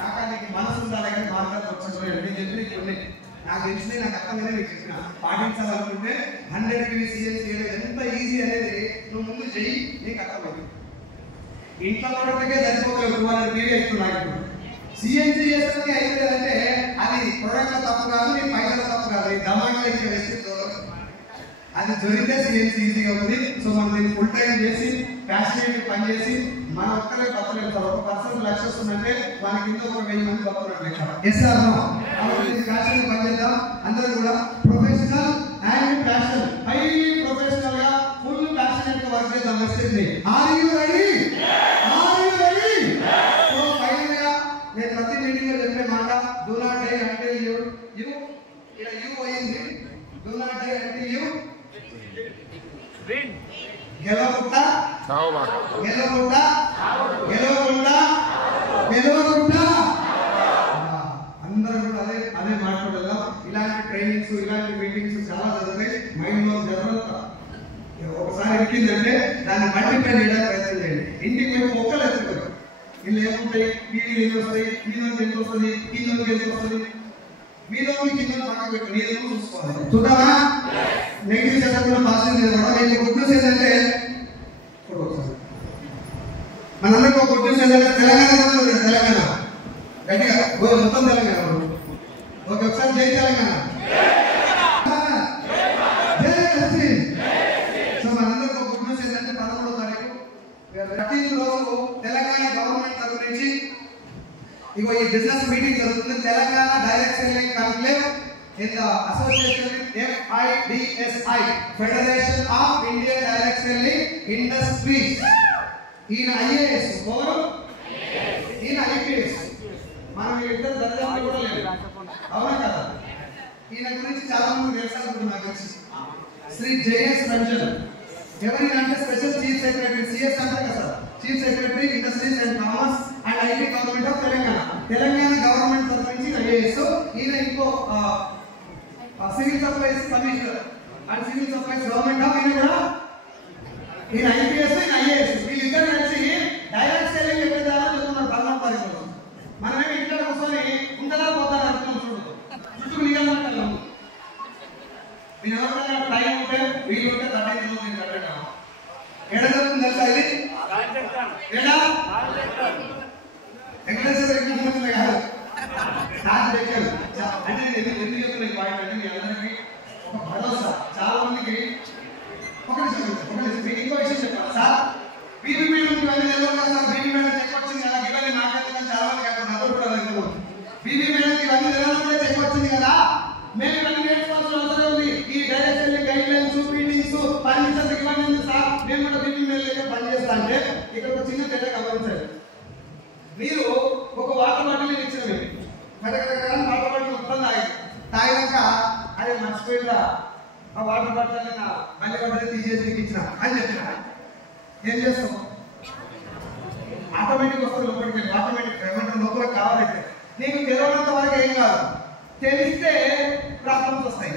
కాకా నీకు మనసు ఉండాలి కానీ మార్గాలు వచ్చి నేను చెప్పి కొన్ని నాకు తెలిసింది నాకు అర్థమైనా మీకు చెప్పిన పాటించాలనుకుంటే 100 PVCS ఎంత ఈజీ అనేది నువ్వు ముందు చెయ్యి, నీకు అర్థమైంది. ఇంట్లో ప్రోడక్ట్కే సరిపోలేదు 200 PV అవుతున్నాయి. సిఎన్సీ చేస్తుంది అయితే అంటే అది ప్రొడక్ట్ తప్పు కాదు, నీ పైసల తప్పు కాదు, ఈ దమాగా ఇచ్చే వ్యక్తి అది దొరికితే సిఎన్సీ ఈజీగా ఉంది. సో మనం దీన్ని ఫుల్ టైం చేసి ప్యాషనేట్ పని చేసి మన ఒక్కరే బతలేదు సార్. ఒక పర్సన్ లక్ష వస్తుందంటే మన కింద ఒక 1000 మంది బతుకున్నట్టు. ఎస్ సార్ ప్యాషనేట్ పని చేద్దాం అందరూ కూడా. Professional and passion, highly professional గా ఫుల్ ప్యాషనేట్ గా వర్క్ చేద్దాం. వస్తుంది ఆర్ యు రెడీ? నేను ప్రతి మీటింగ్ లో చెప్పే మాట do not die until you ఇక్కడ యు అయింది. Do not die until you win. గెలవకుండా గెలవకుండా గెలవకుండా గెలవకుండా అందరూ కూడా అదే మాట్లాడదాం. ఇలాంటి ట్రైనింగ్స్ ఇలాంటి మీటింగ్స్ చాలా జరుగుతాయి. మైండ్ లో జరుగుతా ఒకసారి ఎక్కిందంటే దాన్ని మల్టిప్లై చేయడానికి ప్రయత్నం చేయండి. ఇంటికి పోయి మొక్కలు ఎత్తుకోరు, వీళ్ళు ఏముంటాయి, వీళ్ళు ఎన్ని వస్తాయి, మీలోకి ఎంత వస్తుంది, కిందకి ఎంత వస్తుంది, మీలోకి కింద పక్కన పెట్టి నీళ్ళు చూసుకోవాలి. చూద్దామా? నెగిటివ్ చెప్పకుండా పాజిటివ్ చెప్పడం. మీకు గుడ్ న్యూస్ ఏంటంటే మనందరికీ ఒక గుడ్ న్యూస్ ఏంటంటే తెలంగాణ గట్టిగా మొత్తం తెలంగాణ ఒకసారి జై తెలంగాణ. సో మనందరికీ ఒక గుడ్ న్యూస్ ఏంటంటే 11వ తారీఖు ప్రతిరోజు తెలంగాణ గవర్నమెంట్ తరఫు నుంచి ఇగో ఈ బిజినెస్ మీటింగ్ జరుగుతుంది. Telangana direct selling conclave in the association with FIDSI federation of Indian direct selling industries. ఈయన IAS, ఈయన IPS. మనం ఇద్దరు దర్జాలు కూడా లేదు, అవునా కదా? ఈయన గురించి చాలా మంది తెలుసు నాకు తెలిసి. శ్రీ JS రంజన్ ఎవరినంటే స్పెషల్ చీఫ్ సెక్రటరీ, సిఎస్ అంటారు కదా sir, chief secretary industries and commerce and IT government of Telangana government తరఫు నుంచి IAS. ఈయన ఇంకో civil supplies commissioner and civil supplies government of ఈయన IPS ఈయన IAS. వీళ్ళిద్దరు కలిసి డైరెక్ట్ సెల్లింగ్ ఎక్కడ చెప్తున్నారు 11వ తారీఖు. మనమేమి ఇంట్లో కూర్చొని ఉంటదా పోతారా అనుకున్నాం. చూడు చుట్టూ నిఘాలంటారు. మీరు ఎవరికైనా టైం ఉంటే ఏడా వెంకటేశ్వర రెడ్డి కాదు నాకు దగ్గర అంటే ఎందుకు చెప్తున్నాను పాయింట్ అంటే మీ అందరికీ ఒక భరోసా. చాలా మందికి ఒక నిమిషం మీకు ఇంకో విషయం చెప్పాలి సార్. బీబీ మేడం ఇవన్నీ తెలియదు కదా సార్. బీబీ మేడం చెక్ వచ్చింది కదా, ఇవన్నీ నాకైతే చాలా మందికి అక్కడ నవ్వు కూడా లేదు. బీబీ మేడం ఇవన్నీ తెలియదు చెక్ వచ్చింది కదా, మేము ఇవన్నీ నేర్చుకోవాల్సిన అవసరం ఉంది. ఈ direction guide lines meetings permissions ఇవన్నీ ఉంది సార్. మేము కూడా బీబీ మేడం దగ్గర పనిచేస్తా అంటే ఇక్కడ ఒక చిన్న తేడా గమనించాలి. మీరు ఒక వాటర్ బాటిల్ ఇచ్చిన వాటర్ బాటిల్ మొత్తం తాగినాక అది మర్చిపోయిందా ఆ వాటర్ బాటిల్ మళ్ళీ బాటిల్ తీసేసి ఇచ్చిన అని చెప్పిన ఏం చేస్తాం? ఆటోమేటిక్ వస్తుంది లోపలికి. ఆటోమేటిక్ ఏమంటారు లోపల కావాలంటే నీకు తెలియనంత వరకు ఏం కాదు, తెలిస్తే ప్రాబ్లమ్స్ వస్తాయి.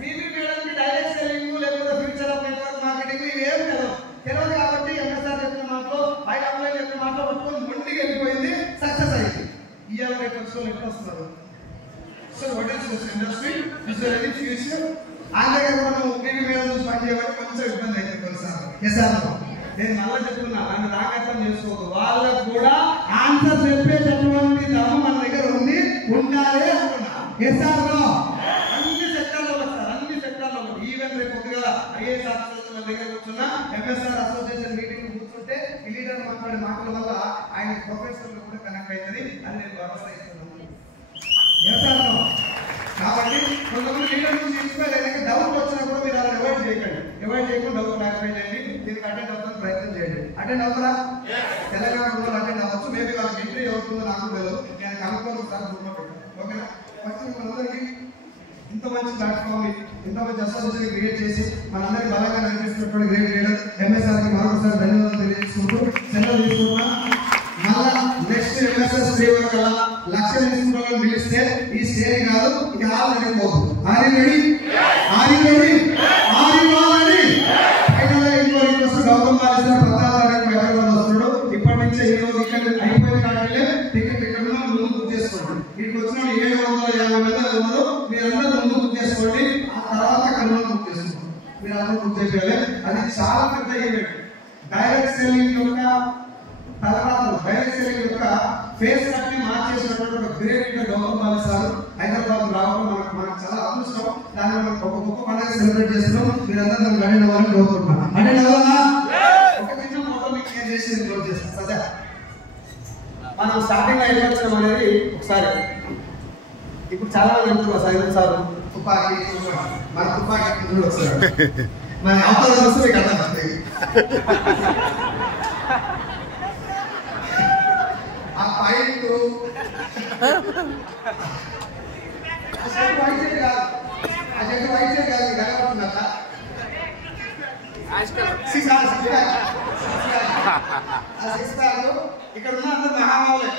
బీబీ మేడంకి డైరెక్ట్ సెల్లింగ్ లేకపోతే ఫ్యూచర్ ఆఫ్ నెట్వర్క్ మార్కెటింగ్ ఇవేం తెలియదు కాబట్టి ఎంఎస్ఆర్ చెప్పిన మాటలో ఆయన అప్లై చెప్పిన మాటలో పట్టుకొని ముందుకు వెళ్ళిపోయింది, సక్సెస్ అయింది. ఇవాళ రేపు ఎట్లా వస్తున్నారు? So what is this industry visual future అలాగే మనం బీబీ మేడం నుంచి పని చేయడానికి కొంచెం ఇబ్బంది అయితే కొన్నిసార్లు. నేను మళ్ళీ చెప్తున్నా, నన్ను రాకర్థం చేసుకోవద్దు. వాళ్ళకు కూడా ఆన్సర్ చెప్పేటటువంటి దమ్ము మన దగ్గర ఉంది, ఉండాలి అనుకున్నా. అన్ని సెక్టార్లో సార్, అన్ని సెక్టార్లో. ఈవెన్ రేపు కొద్దిగా ఐఏఎస్ ఆఫీసర్స్ మన దగ్గర కూర్చున్నా, ఎంఎస్ఆర్ అసోసియేషన్ మీటింగ్ కూర్చుంటే ఈ లీడర్ మాట్లాడే మాటల వల్ల ఆయన ప్రొఫెసర్లు కూడా కనెక్ట్ అవుతుంది అని నేను భరోసా ఇస్తున్నాను. కాబట్టి కొంతమంది లీడర్ నుంచి ఇన్స్పైర్ అయ్యాక డౌట్ వచ్చినా కూడా మీరు అలా అవాయిడ్ చేయకండి. అవాయిడ్ చేయకుండా డౌట్ క్లారిఫై చేయండి. దీనికి అటెండ్ అవుతాను ప్రయత్నం చేయండి. అటెండ్ అవుతారా? తెలంగాణ అటెండ్ అవ్వచ్చు. మేబీ వాళ్ళకి ఎంట్రీ అవుతుందో నాకు తెలియదు. నేను కనుక్కోను సార్ గ్రూప్లో పెట్టాను. ఓకేనా? ఫస్ట్ మనందరికీ ఇంత మంచి ప్లాట్ఫామ్, ఇంత మంచి అసోసియేషన్ క్రియేట్ చేసి మనందరికీ బలంగా నడిపిస్తున్నటువంటి గ్రేట్ లీడర్ ఎంఎస్ఆర్కి మరొకసారి ధన్యవాదాలు తెలియజేసుకుంటూ సెలవు తీసుకుంటున్నా. మళ్ళా నెక్స్ట్ ఎంఎస్ఆర్ స్టే వరకు లక్ష తీసుకుంటామని పిలిస్తే ఈ స్టే కాదు, ఇది హాల్ నడిపోదు. Are you ready? ఫైనల్ ఇంకో రిక్వెస్ట్, గౌతమ్ బాలేశ్వర ప్రతాప్ హైదరాబాద్ వస్తున్నాడు. ఇప్పటి నుంచే ఈ రోజు ఇక్కడ అయిపోయిన కాడలే టికెట్ ఇక్కడ ముందు బుక్ చేసుకోండి. ఇక్కడికి వచ్చిన 750 మంది మీరందరూ ముందు బుక్ చేసుకోండి. ఆ తర్వాత కన్వల్ బుక్ చేసుకోండి. మీరు అందరూ బుక్ చేయాలి. అది చాలా పెద్ద ఈవెంట్. డైరెక్ట్ సెల్లింగ్ యొక్క తర్వాత డైరెక్ట్ సెల్లింగ్ యొక్క ఫేస్ కట్ని మార్చేసినటువంటి ఒక గ్రేట్ లీడర్ గౌతమ్ బాలేశ్వర హైదరాబాద్ రావడం మనకు చాలా అదృష్టం. దాన్ని మనం ఒక గొప్ప పండుగ సెలబ్రేట్ చేస్తున్నాం. మీరందరూ దాన్ని అటెండ్ అవ్వాలని కోరుకుంటున్నాం. అటెండ్ అవ్వాలా? ఒక చిన్న ఫోటో మీకు క్లియర్ చేసి క్లోజ్ చేస్తాం. సదా మనం స్టార్టింగ్ అయిపోవచ్చడం అనేది ఒకసారి ఇప్పుడు చాలా మంది చెప్తున్నారు సైలెన్స్ సార్ తుపాకీ మన తుపాకీ వస్తారు మన అవతల వస్తే మీకు అర్థం అవుతుంది. ఆ పాయింట్ ఇక్కడ ఉన్న అందరు మహాభావులే,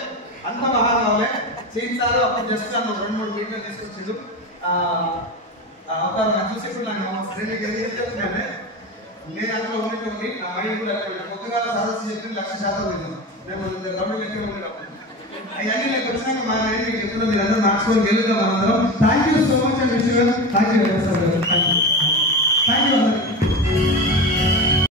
అంత మహాభావులే. చేయించారు అప్పుడు జస్ట్ అన్న 2-3 మీటర్లు తీసుకొచ్చిండు. అవతారం చూసి ఇప్పుడు నాకు చెప్తున్నాను నేను అందులో ఉన్నటువంటి నా మైండ్ కూడా కొత్తగా సదస్సు చెప్పి 1,00,000% విన్నాను. మేము గవర్నమెంట్ లెక్క ఉండేటప్పుడు అవన్నీ నేను వచ్చినాక మా నేను మీకు చెప్తున్నా, మీరు అందరూ మార్చుకొని గెలుద్దాం మనందరం. Thank you so much and wish you. Thank you.